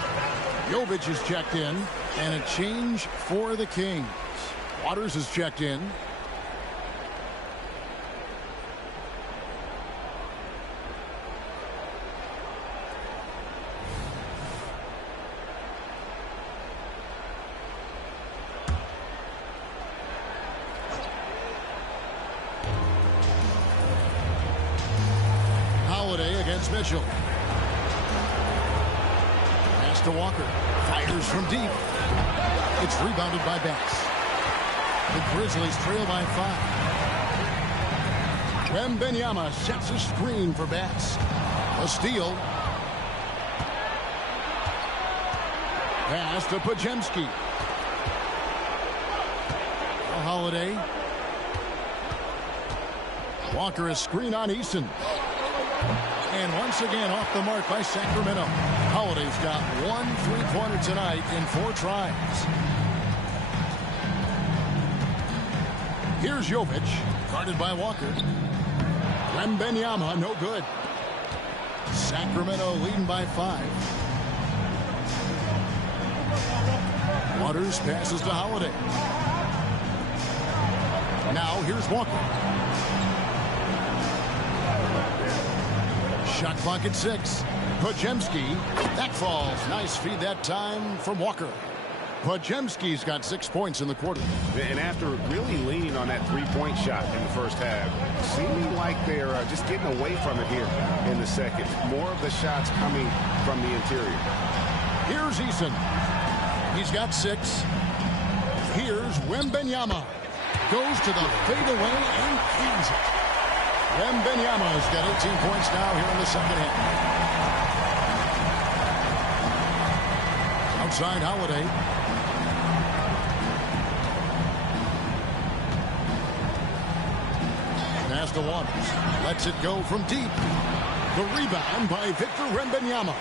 Jovic is checked in, and a change for the Kings. Waters is checked in. Holiday against Mitchell. To Walker. Fires from deep. It's rebounded by Bass. The Grizzlies trail by 5. Wembanyama sets a screen for Bass. A steal. Pass to Podziemski. A Holiday. Walker a screen on Eason. And once again off the mark by Sacramento. Holiday's got 1 3-pointer tonight in 4 tries. Here's Jovic, guarded by Walker. Wembanyama, no good. Sacramento leading by 5. Waters passes to Holiday. Now here's Walker. Shot clock at 6. Podziemski. That falls. Nice feed that time from Walker. Podziemski's got 6 points in the quarter. And after really leaning on that three-point shot in the first half, seeming like they're just getting away from it here in the second. More of the shots coming from the interior. Here's Eason. He's got 6. Here's Wembanyama. Goes to the fadeaway and cleans it. Wembanyama's got 18 points now here in the second half. Outside Holiday. Pass to Waters. Lets it go from deep. The rebound by Victor Wembanyama.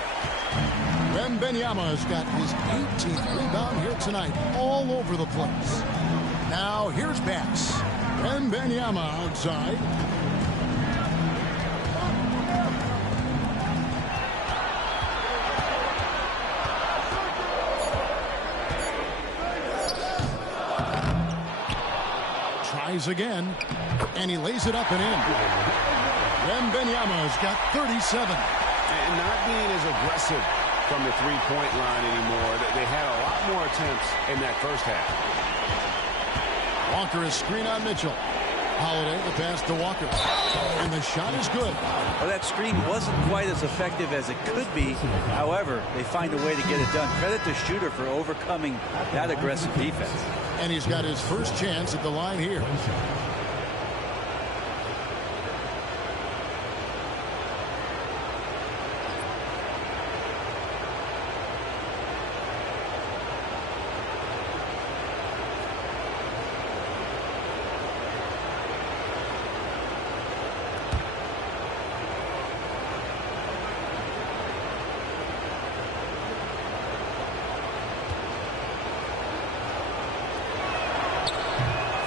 Wembanyama's got his 18th rebound here tonight. All over the place. Now here's Bass. Wembanyama outside. Tries again, and he lays it up and in. Wembanyama's got 37. And not being as aggressive from the three-point line anymore. They had a lot more attempts in that first half. Walker is screen on Mitchell. Holiday the pass to Walker. And the shot is good. Well, that screen wasn't quite as effective as it could be. However, they find a way to get it done. Credit to Shooter for overcoming that aggressive defense. And he's got his first chance at the line here.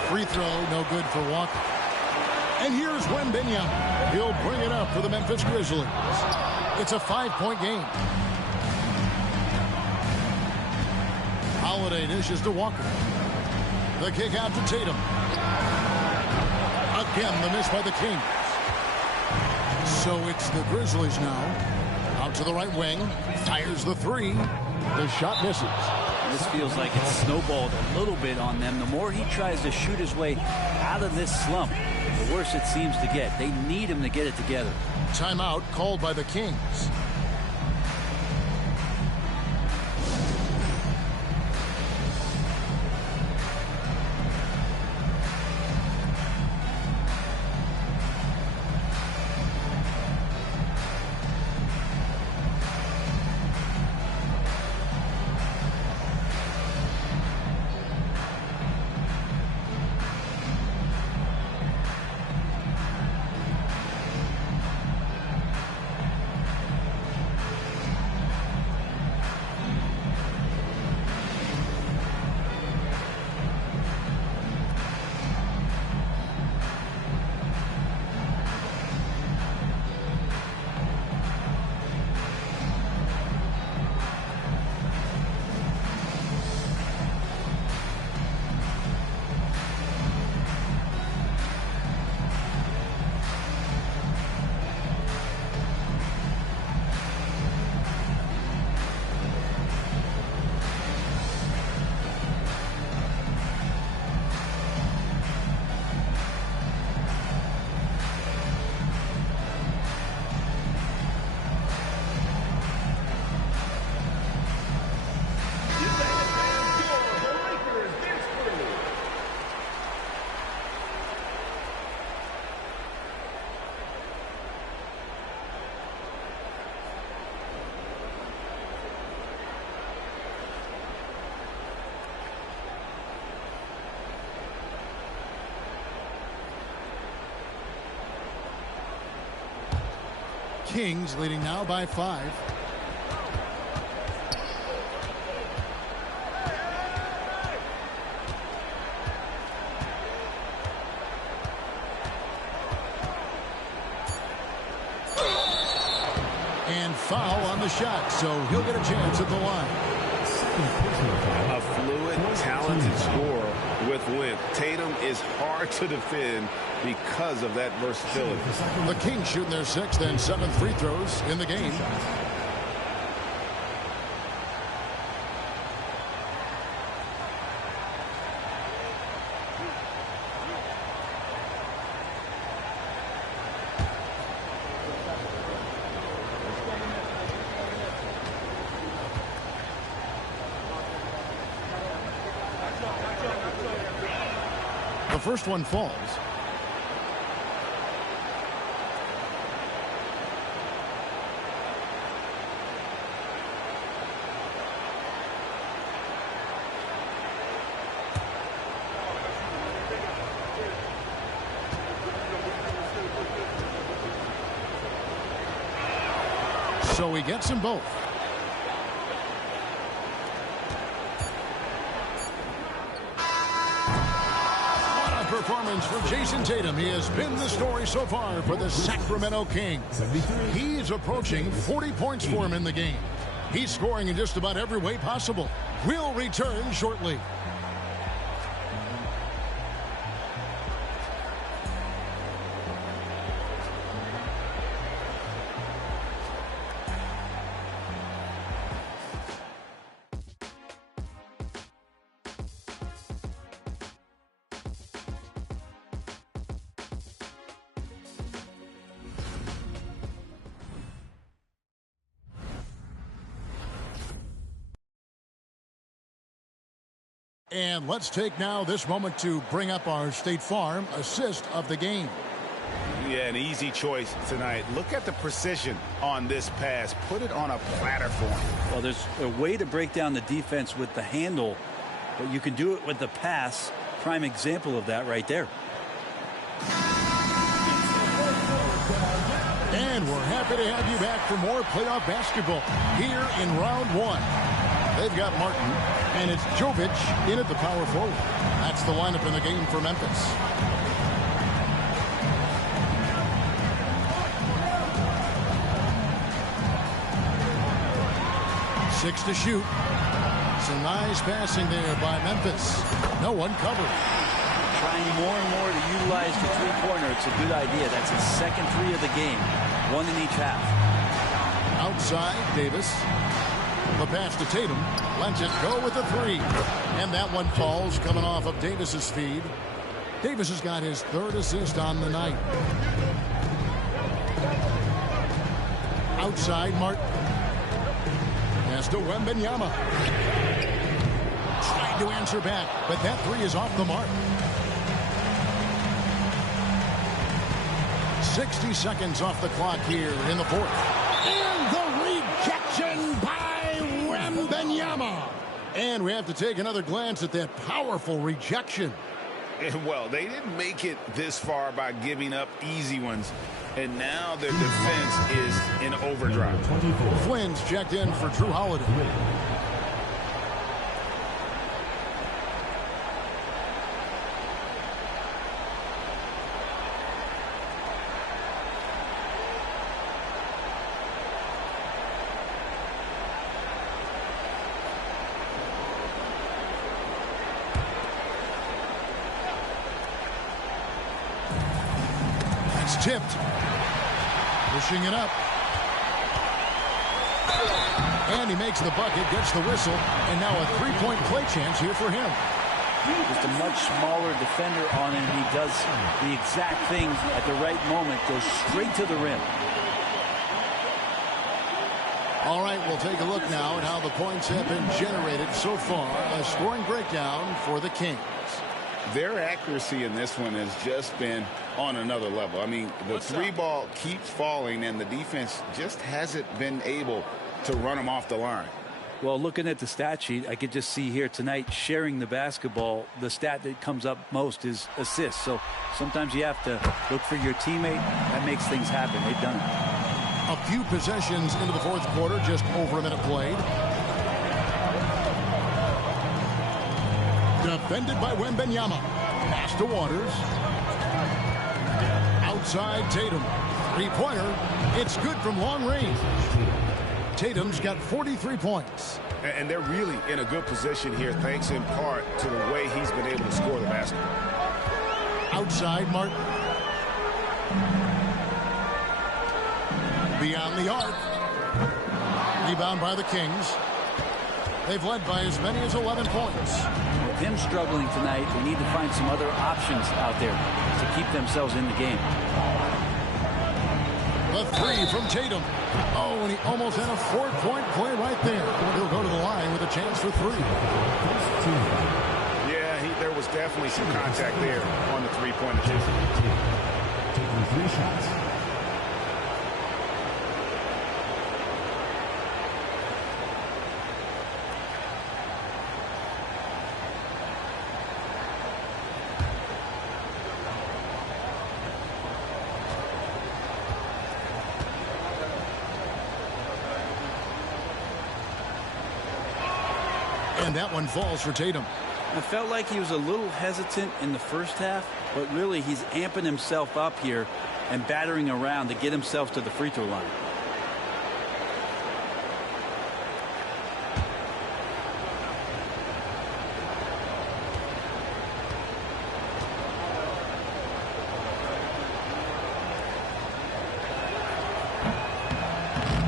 Free throw, no good for Walker. And here's Wembanyama. He'll bring it up for the Memphis Grizzlies. It's a 5-point game. Holiday dishes to Walker. The kick out to Tatum. Again, the miss by the Kings. So it's the Grizzlies now. Out to the right wing. Fires the three. The shot misses. This feels like it's snowballed a little bit on them. The more he tries to shoot his way out of this slump, the worse it seems to get. They need him to get it together. Timeout called by the Kings. Kings leading now by 5. And foul on the shot, so he'll get a chance at the line. A fluid, talented scorer with length. Tatum is hard to defend because of that versatility. The Kings shooting their 6th and 7th free throws in the game. The first one falls. So he gets them both. Performance for Jason Tatum. He has been the story so far for the Sacramento Kings. He's approaching 40 points for him in the game. He's scoring in just about every way possible. We'll return shortly. And let's take now this moment to bring up our State Farm assist of the game. Yeah, an easy choice tonight. Look at the precision on this pass. Put it on a platter for him. Well, there's a way to break down the defense with the handle, but you can do it with the pass. Prime example of that right there. And we're happy to have you back for more playoff basketball here in round 1. They've got Martin, and it's Jovic in at the power forward. That's the lineup in the game for Memphis. Six to shoot. Some nice passing there by Memphis. No one covered. Trying more and more to utilize the three-pointer. It's a good idea. That's his second 3 of the game. 1 in each half. Outside, Davis. The pass to Tatum. Lets it go with the 3. And that one falls coming off of Davis's feed. Davis has got his 3rd assist on the night. Outside, Martin. Pass to Wembanyama. Tried to answer back, but that 3 is off the mark. 60 seconds off the clock here in the 4th. And the rejection by Wembanyama. And we have to take another glance at that powerful rejection. Well, they didn't make it this far by giving up easy ones. And now their defense is in overdrive. Flynn's checked in for Drew Holiday. Tipped. Pushing it up. And he makes the bucket, gets the whistle, and now a 3-point play chance here for him. Just a much smaller defender on it, and he does the exact thing at the right moment, goes straight to the rim. All right, we'll take a look now at how the points have been generated so far. A scoring breakdown for the Kings. Their accuracy in this one has just been on another level. I mean, the 3 ball keeps falling, and the defense just hasn't been able to run them off the line. Well, looking at the stat sheet, I could just see here tonight sharing the basketball. The stat that comes up most is assists. So sometimes you have to look for your teammate. That makes things happen. They've done it. A few possessions into the 4th quarter, just over a minute played. Defended by Wembanyama. Pass to Waters. Outside Tatum. 3-pointer. It's good from long range. Tatum's got 43 points. And they're really in a good position here, thanks in part to the way he's been able to score the basketball. Outside, Martin. Beyond the arc. Rebound by the Kings. They've led by as many as 11 points. With him struggling tonight, they need to find some other options out there to keep themselves in the game. The three from Tatum. Oh, and he almost had a 4-point play right there. He'll go to the line with a chance for three. Yeah, there was definitely some contact there on the three-point attempt. Taking 3 shots. And that one falls for Tatum. I felt like he was a little hesitant in the first half, but really he's amping himself up here and battering around to get himself to the free throw line.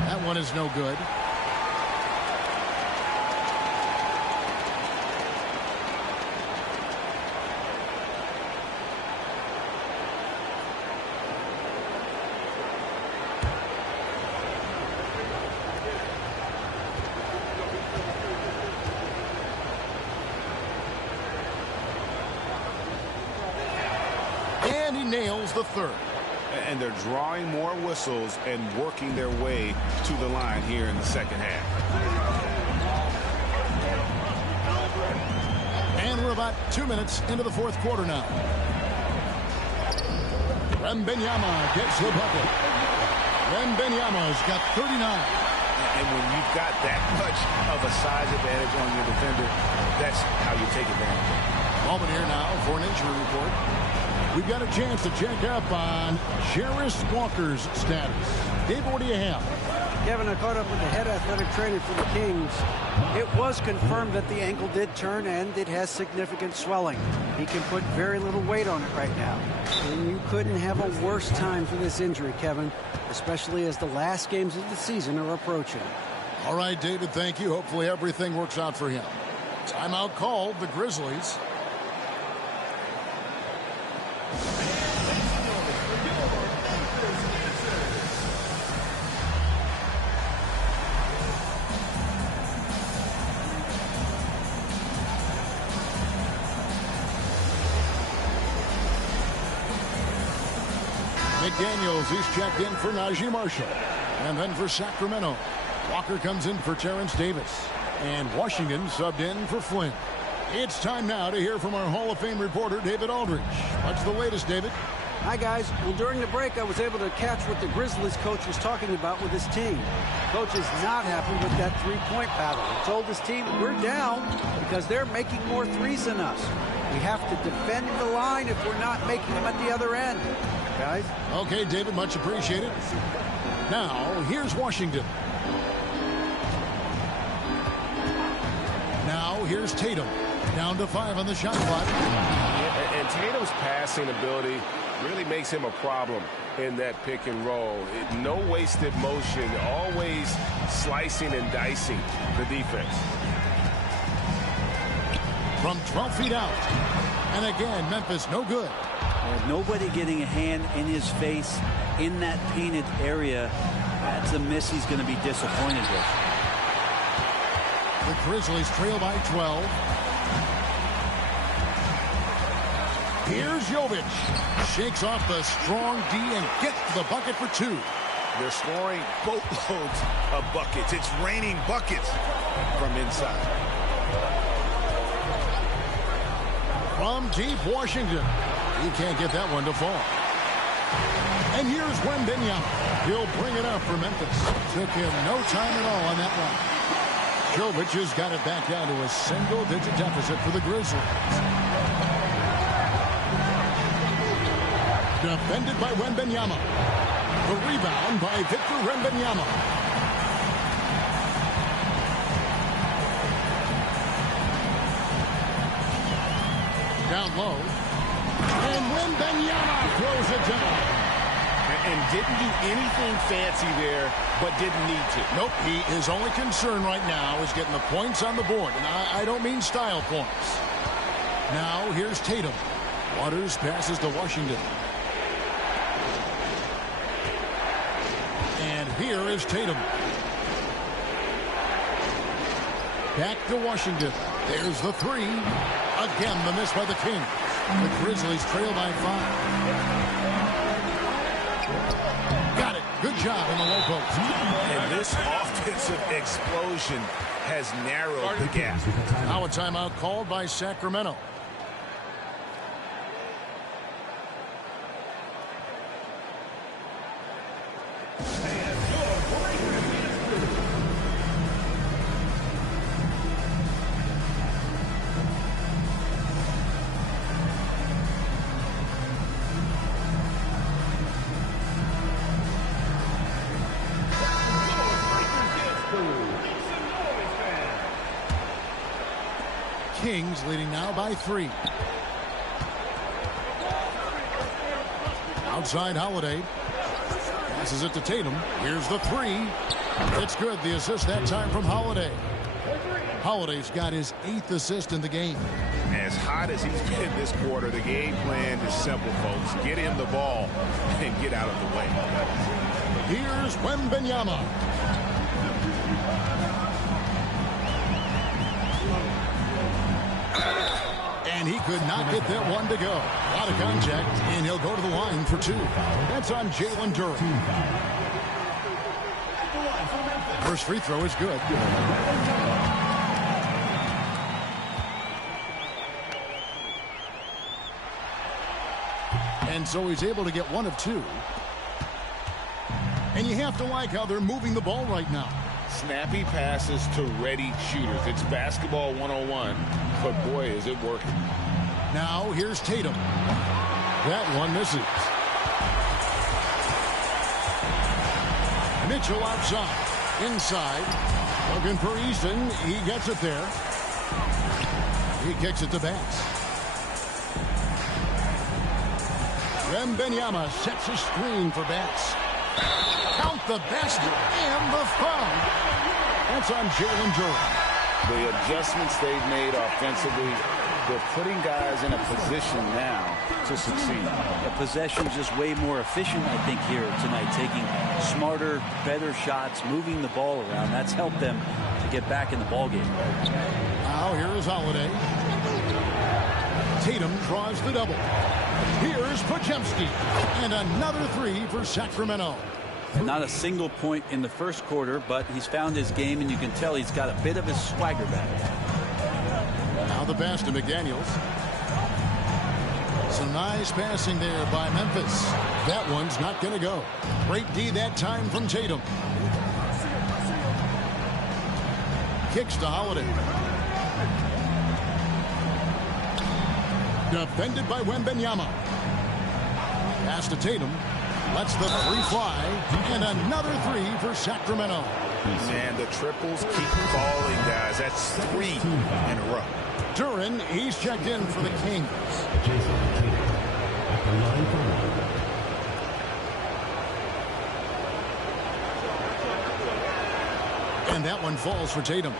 That one is no good. And he nails the third. And they're drawing more whistles and working their way to the line here in the second half. And we're about 2 minutes into the fourth quarter now. Wembanyama gets the bucket. Wembanyama's got 39. And when you've got that much of a size advantage on your defender, that's how you take advantage. Moment here now for an injury report. We've got a chance to check up on Jarris Walker's status. Dave, what do you have? Kevin, I caught up with the head athletic trainer for the Kings. It was confirmed that the ankle did turn and it has significant swelling. He can put very little weight on it right now. And you couldn't have a worse time for this injury, Kevin, especially as the last games of the season are approaching. All right, David, thank you. Hopefully everything works out for him. Timeout called, the Grizzlies. McDaniels, he's checked in for Najee Marshall. And then for Sacramento, Walker comes in for Terrence Davis. And Washington subbed in for Flynn. It's time now to hear from our Hall of Fame reporter, David Aldridge. What's the latest, David? Hi, guys. Well, during the break, I was able to catch what the Grizzlies coach was talking about with his team. Coach is not happy with that three-point battle. He told his team, we're down because they're making more threes than us. We have to defend the line if we're not making them at the other end. Guys? Okay, David, much appreciated. Now, here's Washington. Now, here's Tatum. Down to 5 on the shot clock. And Tatum's passing ability really makes him a problem in that pick and roll. No wasted motion, always slicing and dicing the defense. From 12 feet out. And again, Memphis no good. Nobody getting a hand in his face in that painted area. That's a miss he's going to be disappointed with. The Grizzlies trail by 12. Here's Jovic. Shakes off the strong D and gets the bucket for 2. They're scoring boatloads of buckets. It's raining buckets from inside. From deep Washington. He can't get that one to fall. And here's Wembanyama. He'll bring it up for Memphis. Took him no time at all on that one. Jovic has got it back down to a single-digit deficit for the Grizzlies. Defended by Wembanyama. The rebound by Victor Wembanyama. Down low. And Wembanyama throws it down. And didn't do anything fancy there, but didn't need to. Nope, his only concern right now is getting the points on the board. And I don't mean style points. Now, here's Tatum. Waters passes to Washington. And here is Tatum. Back to Washington. There's the three. Again, the miss by the Kings. The Grizzlies trail by 5. Got it. Good job in the low post. And this offensive explosion has narrowed the gap. Now a timeout called by Sacramento. Kings leading now by 3. Outside Holiday. Passes it to Tatum. Here's the 3. It's good. The assist that time from Holiday. Holiday's got his 8th assist in the game. As hot as he's been this quarter, the game plan is simple, folks. Get him the ball and get out of the way. Here's Wembanyama. And he could not get that one to go. A lot of contact, and he'll go to the line for 2. That's on Jalen Duren. First free throw is good. And so he's able to get 1 of 2. And you have to like how they're moving the ball right now. Snappy passes to ready shooters. It's basketball 101, but boy, is it working. Now here's Tatum. That one misses. Mitchell outside. Inside. Looking for Eason. He gets it there. He kicks it to Bass. Wembanyama sets a screen for Bass. Count the basket and the foul. That's on Jalen Duren. The adjustments they've made offensively, they're putting guys in a position now to succeed. The possession's just way more efficient, I think, here tonight. Taking smarter, better shots, moving the ball around. That's helped them to get back in the ballgame. Now here is Holiday. Tatum draws the double. Here's Podziemski. And another 3 for Sacramento. Not a single point in the first quarter, but he's found his game, and you can tell he's got a bit of his swagger back. Now the pass to McDaniels. Some nice passing there by Memphis. That one's not going to go. Great D that time from Tatum. Kicks to Holiday. Defended by Wembanyama. Pass to Tatum. Lets the 3 fly. And another 3 for Sacramento. Man, the triples keep falling, guys. That's 3 in a row. Duren, he's checked in for the Kings. And that one falls for Tatum.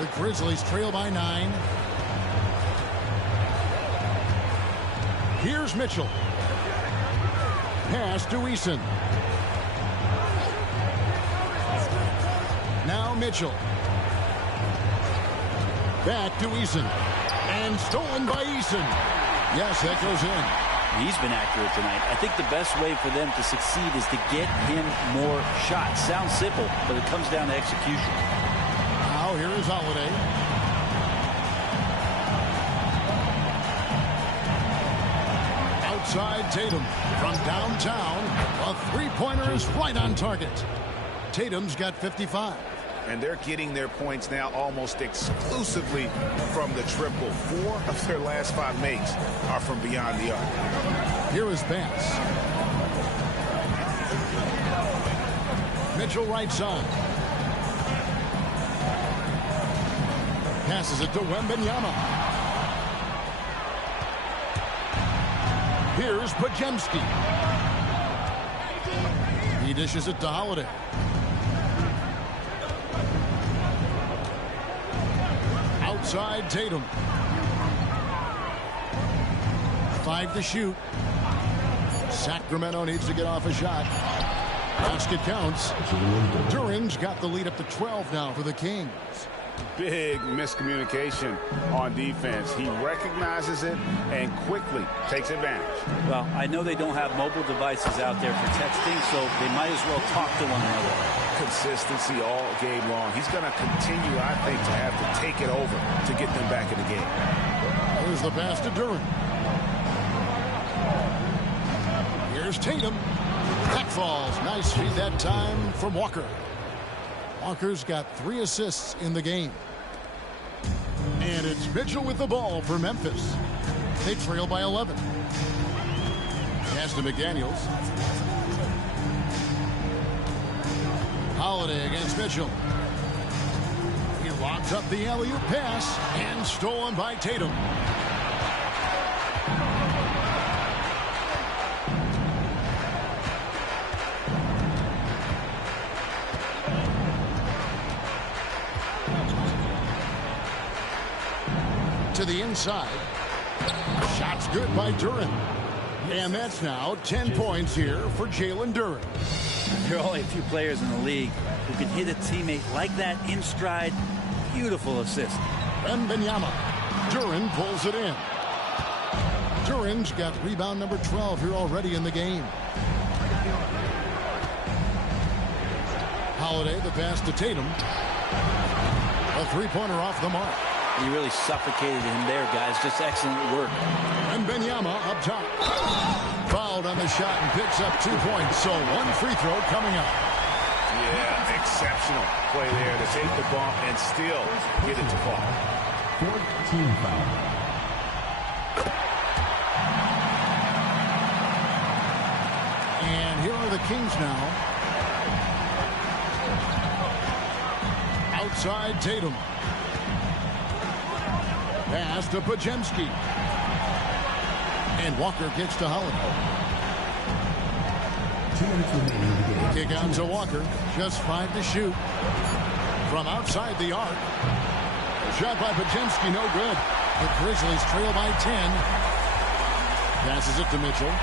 The Grizzlies trail by 9. Here's Mitchell. Pass to Eason. Now Mitchell. Back to Eason. And stolen by Eason. Yes, that goes in. He's been accurate tonight. I think the best way for them to succeed is to get him more shots. Sounds simple, but it comes down to execution. Now here is Holiday. Outside Tatum from downtown. A 3-pointer is right on target. Tatum's got 55. And they're getting their points now almost exclusively from the triple. 4 of their last 5 makes are from beyond the arc. Here is Bass. Mitchell right side. Passes it to Wembanyama. Here's Pajemski. He dishes it to Holiday. Outside Tatum. 5 to shoot. Sacramento needs to get off a shot. Basket counts. Duran's got the lead up to 12 now for the Kings. Big miscommunication on defense. He recognizes it and quickly takes advantage. Well, I know they don't have mobile devices out there for texting, so they might as well talk to one another. Consistency all game long. He's going to continue, I think, to have to take it over to get them back in the game. Here's the pass to Duran. Here's Tatum. That falls. Nice feed that time from Walker. Walker's got 3 assists in the game. And it's Mitchell with the ball for Memphis. They trail by 11. Pass to McDaniels. Holiday against Mitchell. He locks up the alley-oop pass and stolen by Tatum. To the inside. Shot's good by Duran. And that's now 10 points here for Jalen Duran. There are only a few players in the league who can hit a teammate like that in stride. Beautiful assist. Wembanyama. Duran pulls it in. Duran's got rebound number 12 here already in the game. Holiday, the pass to Tatum. A 3-pointer off the mark. He really suffocated him there, guys. Just excellent work. And Wembanyama up top. Fouled on the shot and picks up 2 points. So 1 free throw coming up. Yeah, exceptional play there to take the bump and still get it to fall. 14 foul. And here are the Kings now. Outside Tatum. Pass to Pajemski. And Walker gets to Holiday. 2 minutes remaining in the game. Kick out to Walker. Just 5 to shoot. From outside the arc. Shot by Pajemski, no good. The Grizzlies trail by 10. Passes it to Mitchell.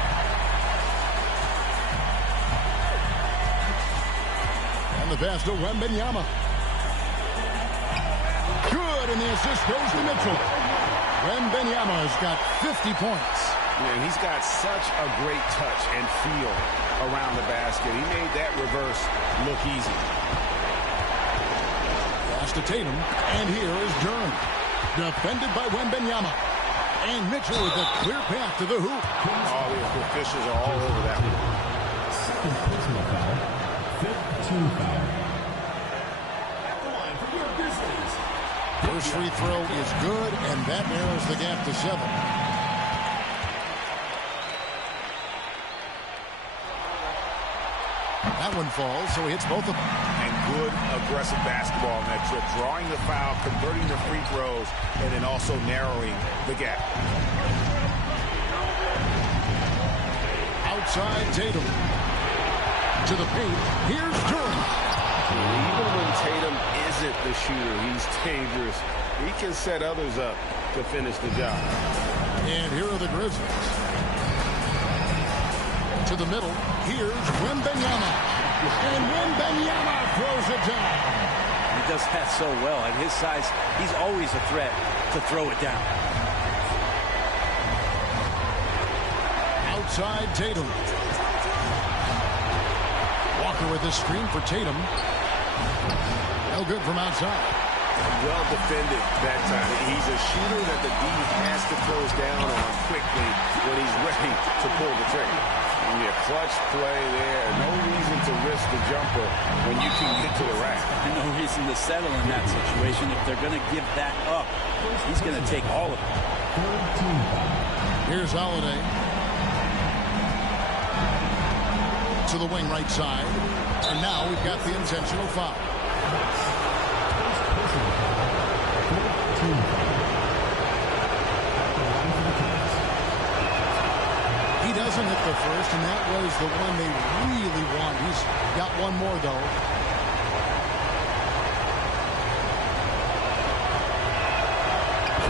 And the pass to Wembanyama. Good, and the assist goes to Mitchell. Wembanyama has got 50 points. Man, he's got such a great touch and feel around the basket. He made that reverse look easy. Pass to Tatum, and here is Duran. Defended by Wembanyama. And Mitchell with a clear path to the hoop. All the officials are all over that one. Second personal foul. 15 foul. First free throw is good, and that narrows the gap to 7. That one falls, so he hits both of them. And good aggressive basketball on that trip. Drawing the foul, converting the free throws, and then also narrowing the gap. Outside Tatum. To the paint. Here's Duran. Even when Tatum isn't the shooter, he's dangerous. He can set others up to finish the job. And here are the Grizzlies. To the middle. Here's Wembanyama. And Wembanyama throws it down. He does that so well. At his size, he's always a threat to throw it down. Outside Tatum. Walker with this screen for Tatum. No good from outside. Well defended that time. He's a shooter that the D has to close down on quickly when he's ready to pull the trigger. A clutch play there. No reason to risk the jumper when you can get to the rack. No reason to settle in that situation. If they're going to give that up, he's going to take all of it. Here's Holiday. To the wing right side. And now we've got the intentional foul. He doesn't hit the first, and that was the one they really want. He's got one more, though.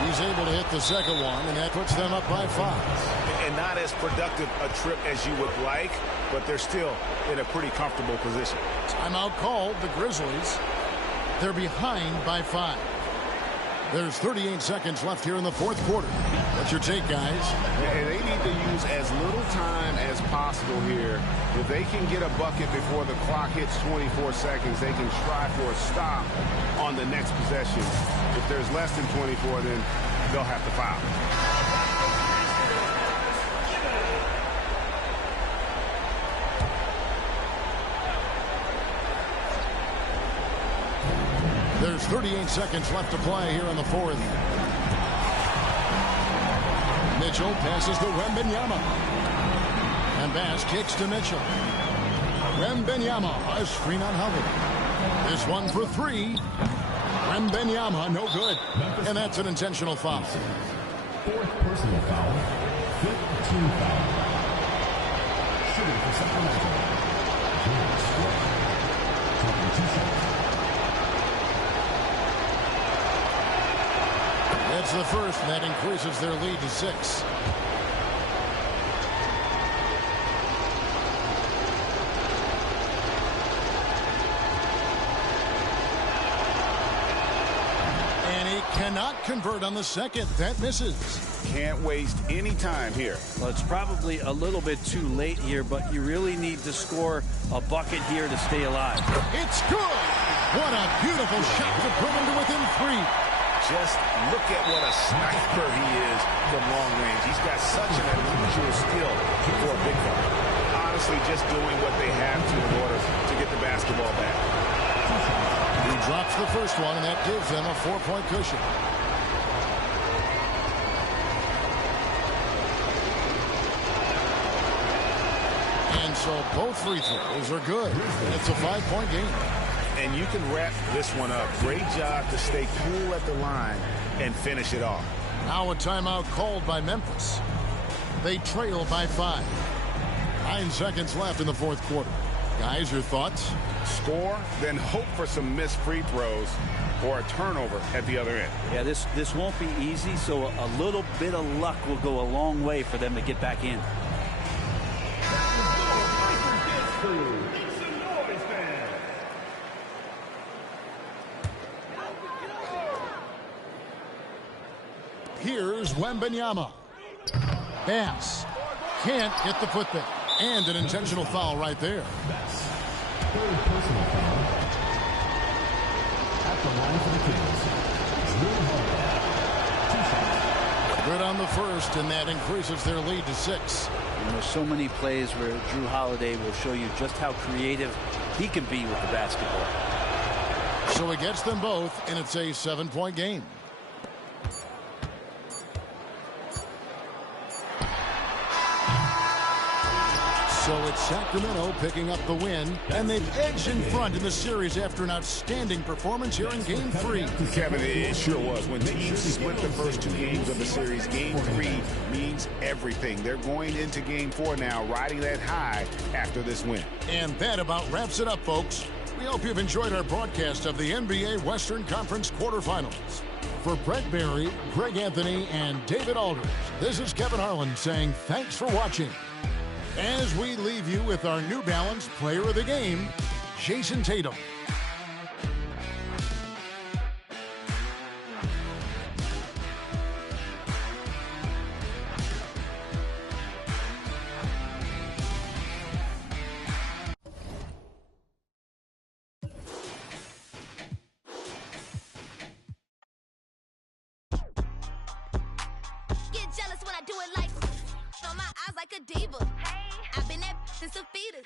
He's able to hit the second one, and that puts them up by 5. And not as productive a trip as you would like, but they're still in a pretty comfortable position. Timeout called, the Grizzlies. They're behind by 5. There's 38 seconds left here in the fourth quarter. What's your take, guys? And they need to use as little time as possible here. If they can get a bucket before the clock hits 24 seconds, they can try for a stop on the next possession. If there's less than 24, then they'll have to foul. There's 38 seconds left to play here in the fourth. Mitchell passes to Wembanyama. And Bass kicks to Mitchell. Wembanyama, a screen on Howard. This one for 3. Wembanyama, no good. And that's an intentional foul. Fourth personal foul. 5th team foul. Shooting for Sacramento. James Square. Taking 2 shots. That's the first, and that increases their lead to 6. And he cannot convert on the second. That misses. Can't waste any time here. Well, it's probably a little bit too late here, but you really need to score a bucket here to stay alive. It's good. What a beautiful shot to put him to within 3. Just look at what a sniper he is from long range. He's got such an unusual skill for a big fella. Honestly, just doing what they have to in order to get the basketball back. He drops the first one, and that gives them a 4-point cushion. And so both free throws are good. It's a 5-point game. And you can wrap this one up. Great job to stay cool at the line and finish it off. Now a timeout called by Memphis. They trail by 5. 9 seconds left in the fourth quarter. Guys, your thoughts? Score, then hope for some missed free throws or a turnover at the other end. Yeah, this won't be easy, so a little bit of luck will go a long way for them to get back in. Here's Wembanyama. Bass can't get the putback. And an intentional foul right there. Third personal foul. At the line for the Kings. Drew Holiday. 2 shots. Good on the first, and that increases their lead to 6. And there's so many plays where Drew Holiday will show you just how creative he can be with the basketball. So he gets them both, and it's a 7-point game. So it's Sacramento picking up the win, and they've edged in front in the series after an outstanding performance here in Game 3. Kevin, it sure was. When teams split the first 2 games of the series, Game 3 means everything. They're going into Game 4 now, riding that high after this win. And that about wraps it up, folks. We hope you've enjoyed our broadcast of the NBA Western Conference Quarterfinals. For Brett Barry, Greg Anthony, and David Aldridge, this is Kevin Harlan saying thanks for watching. As we leave you with our New Balance Player of the Game, Jason Tatum. Get jealous when I do it like on my eyes like a diva. Hey, I've been that since a fetus.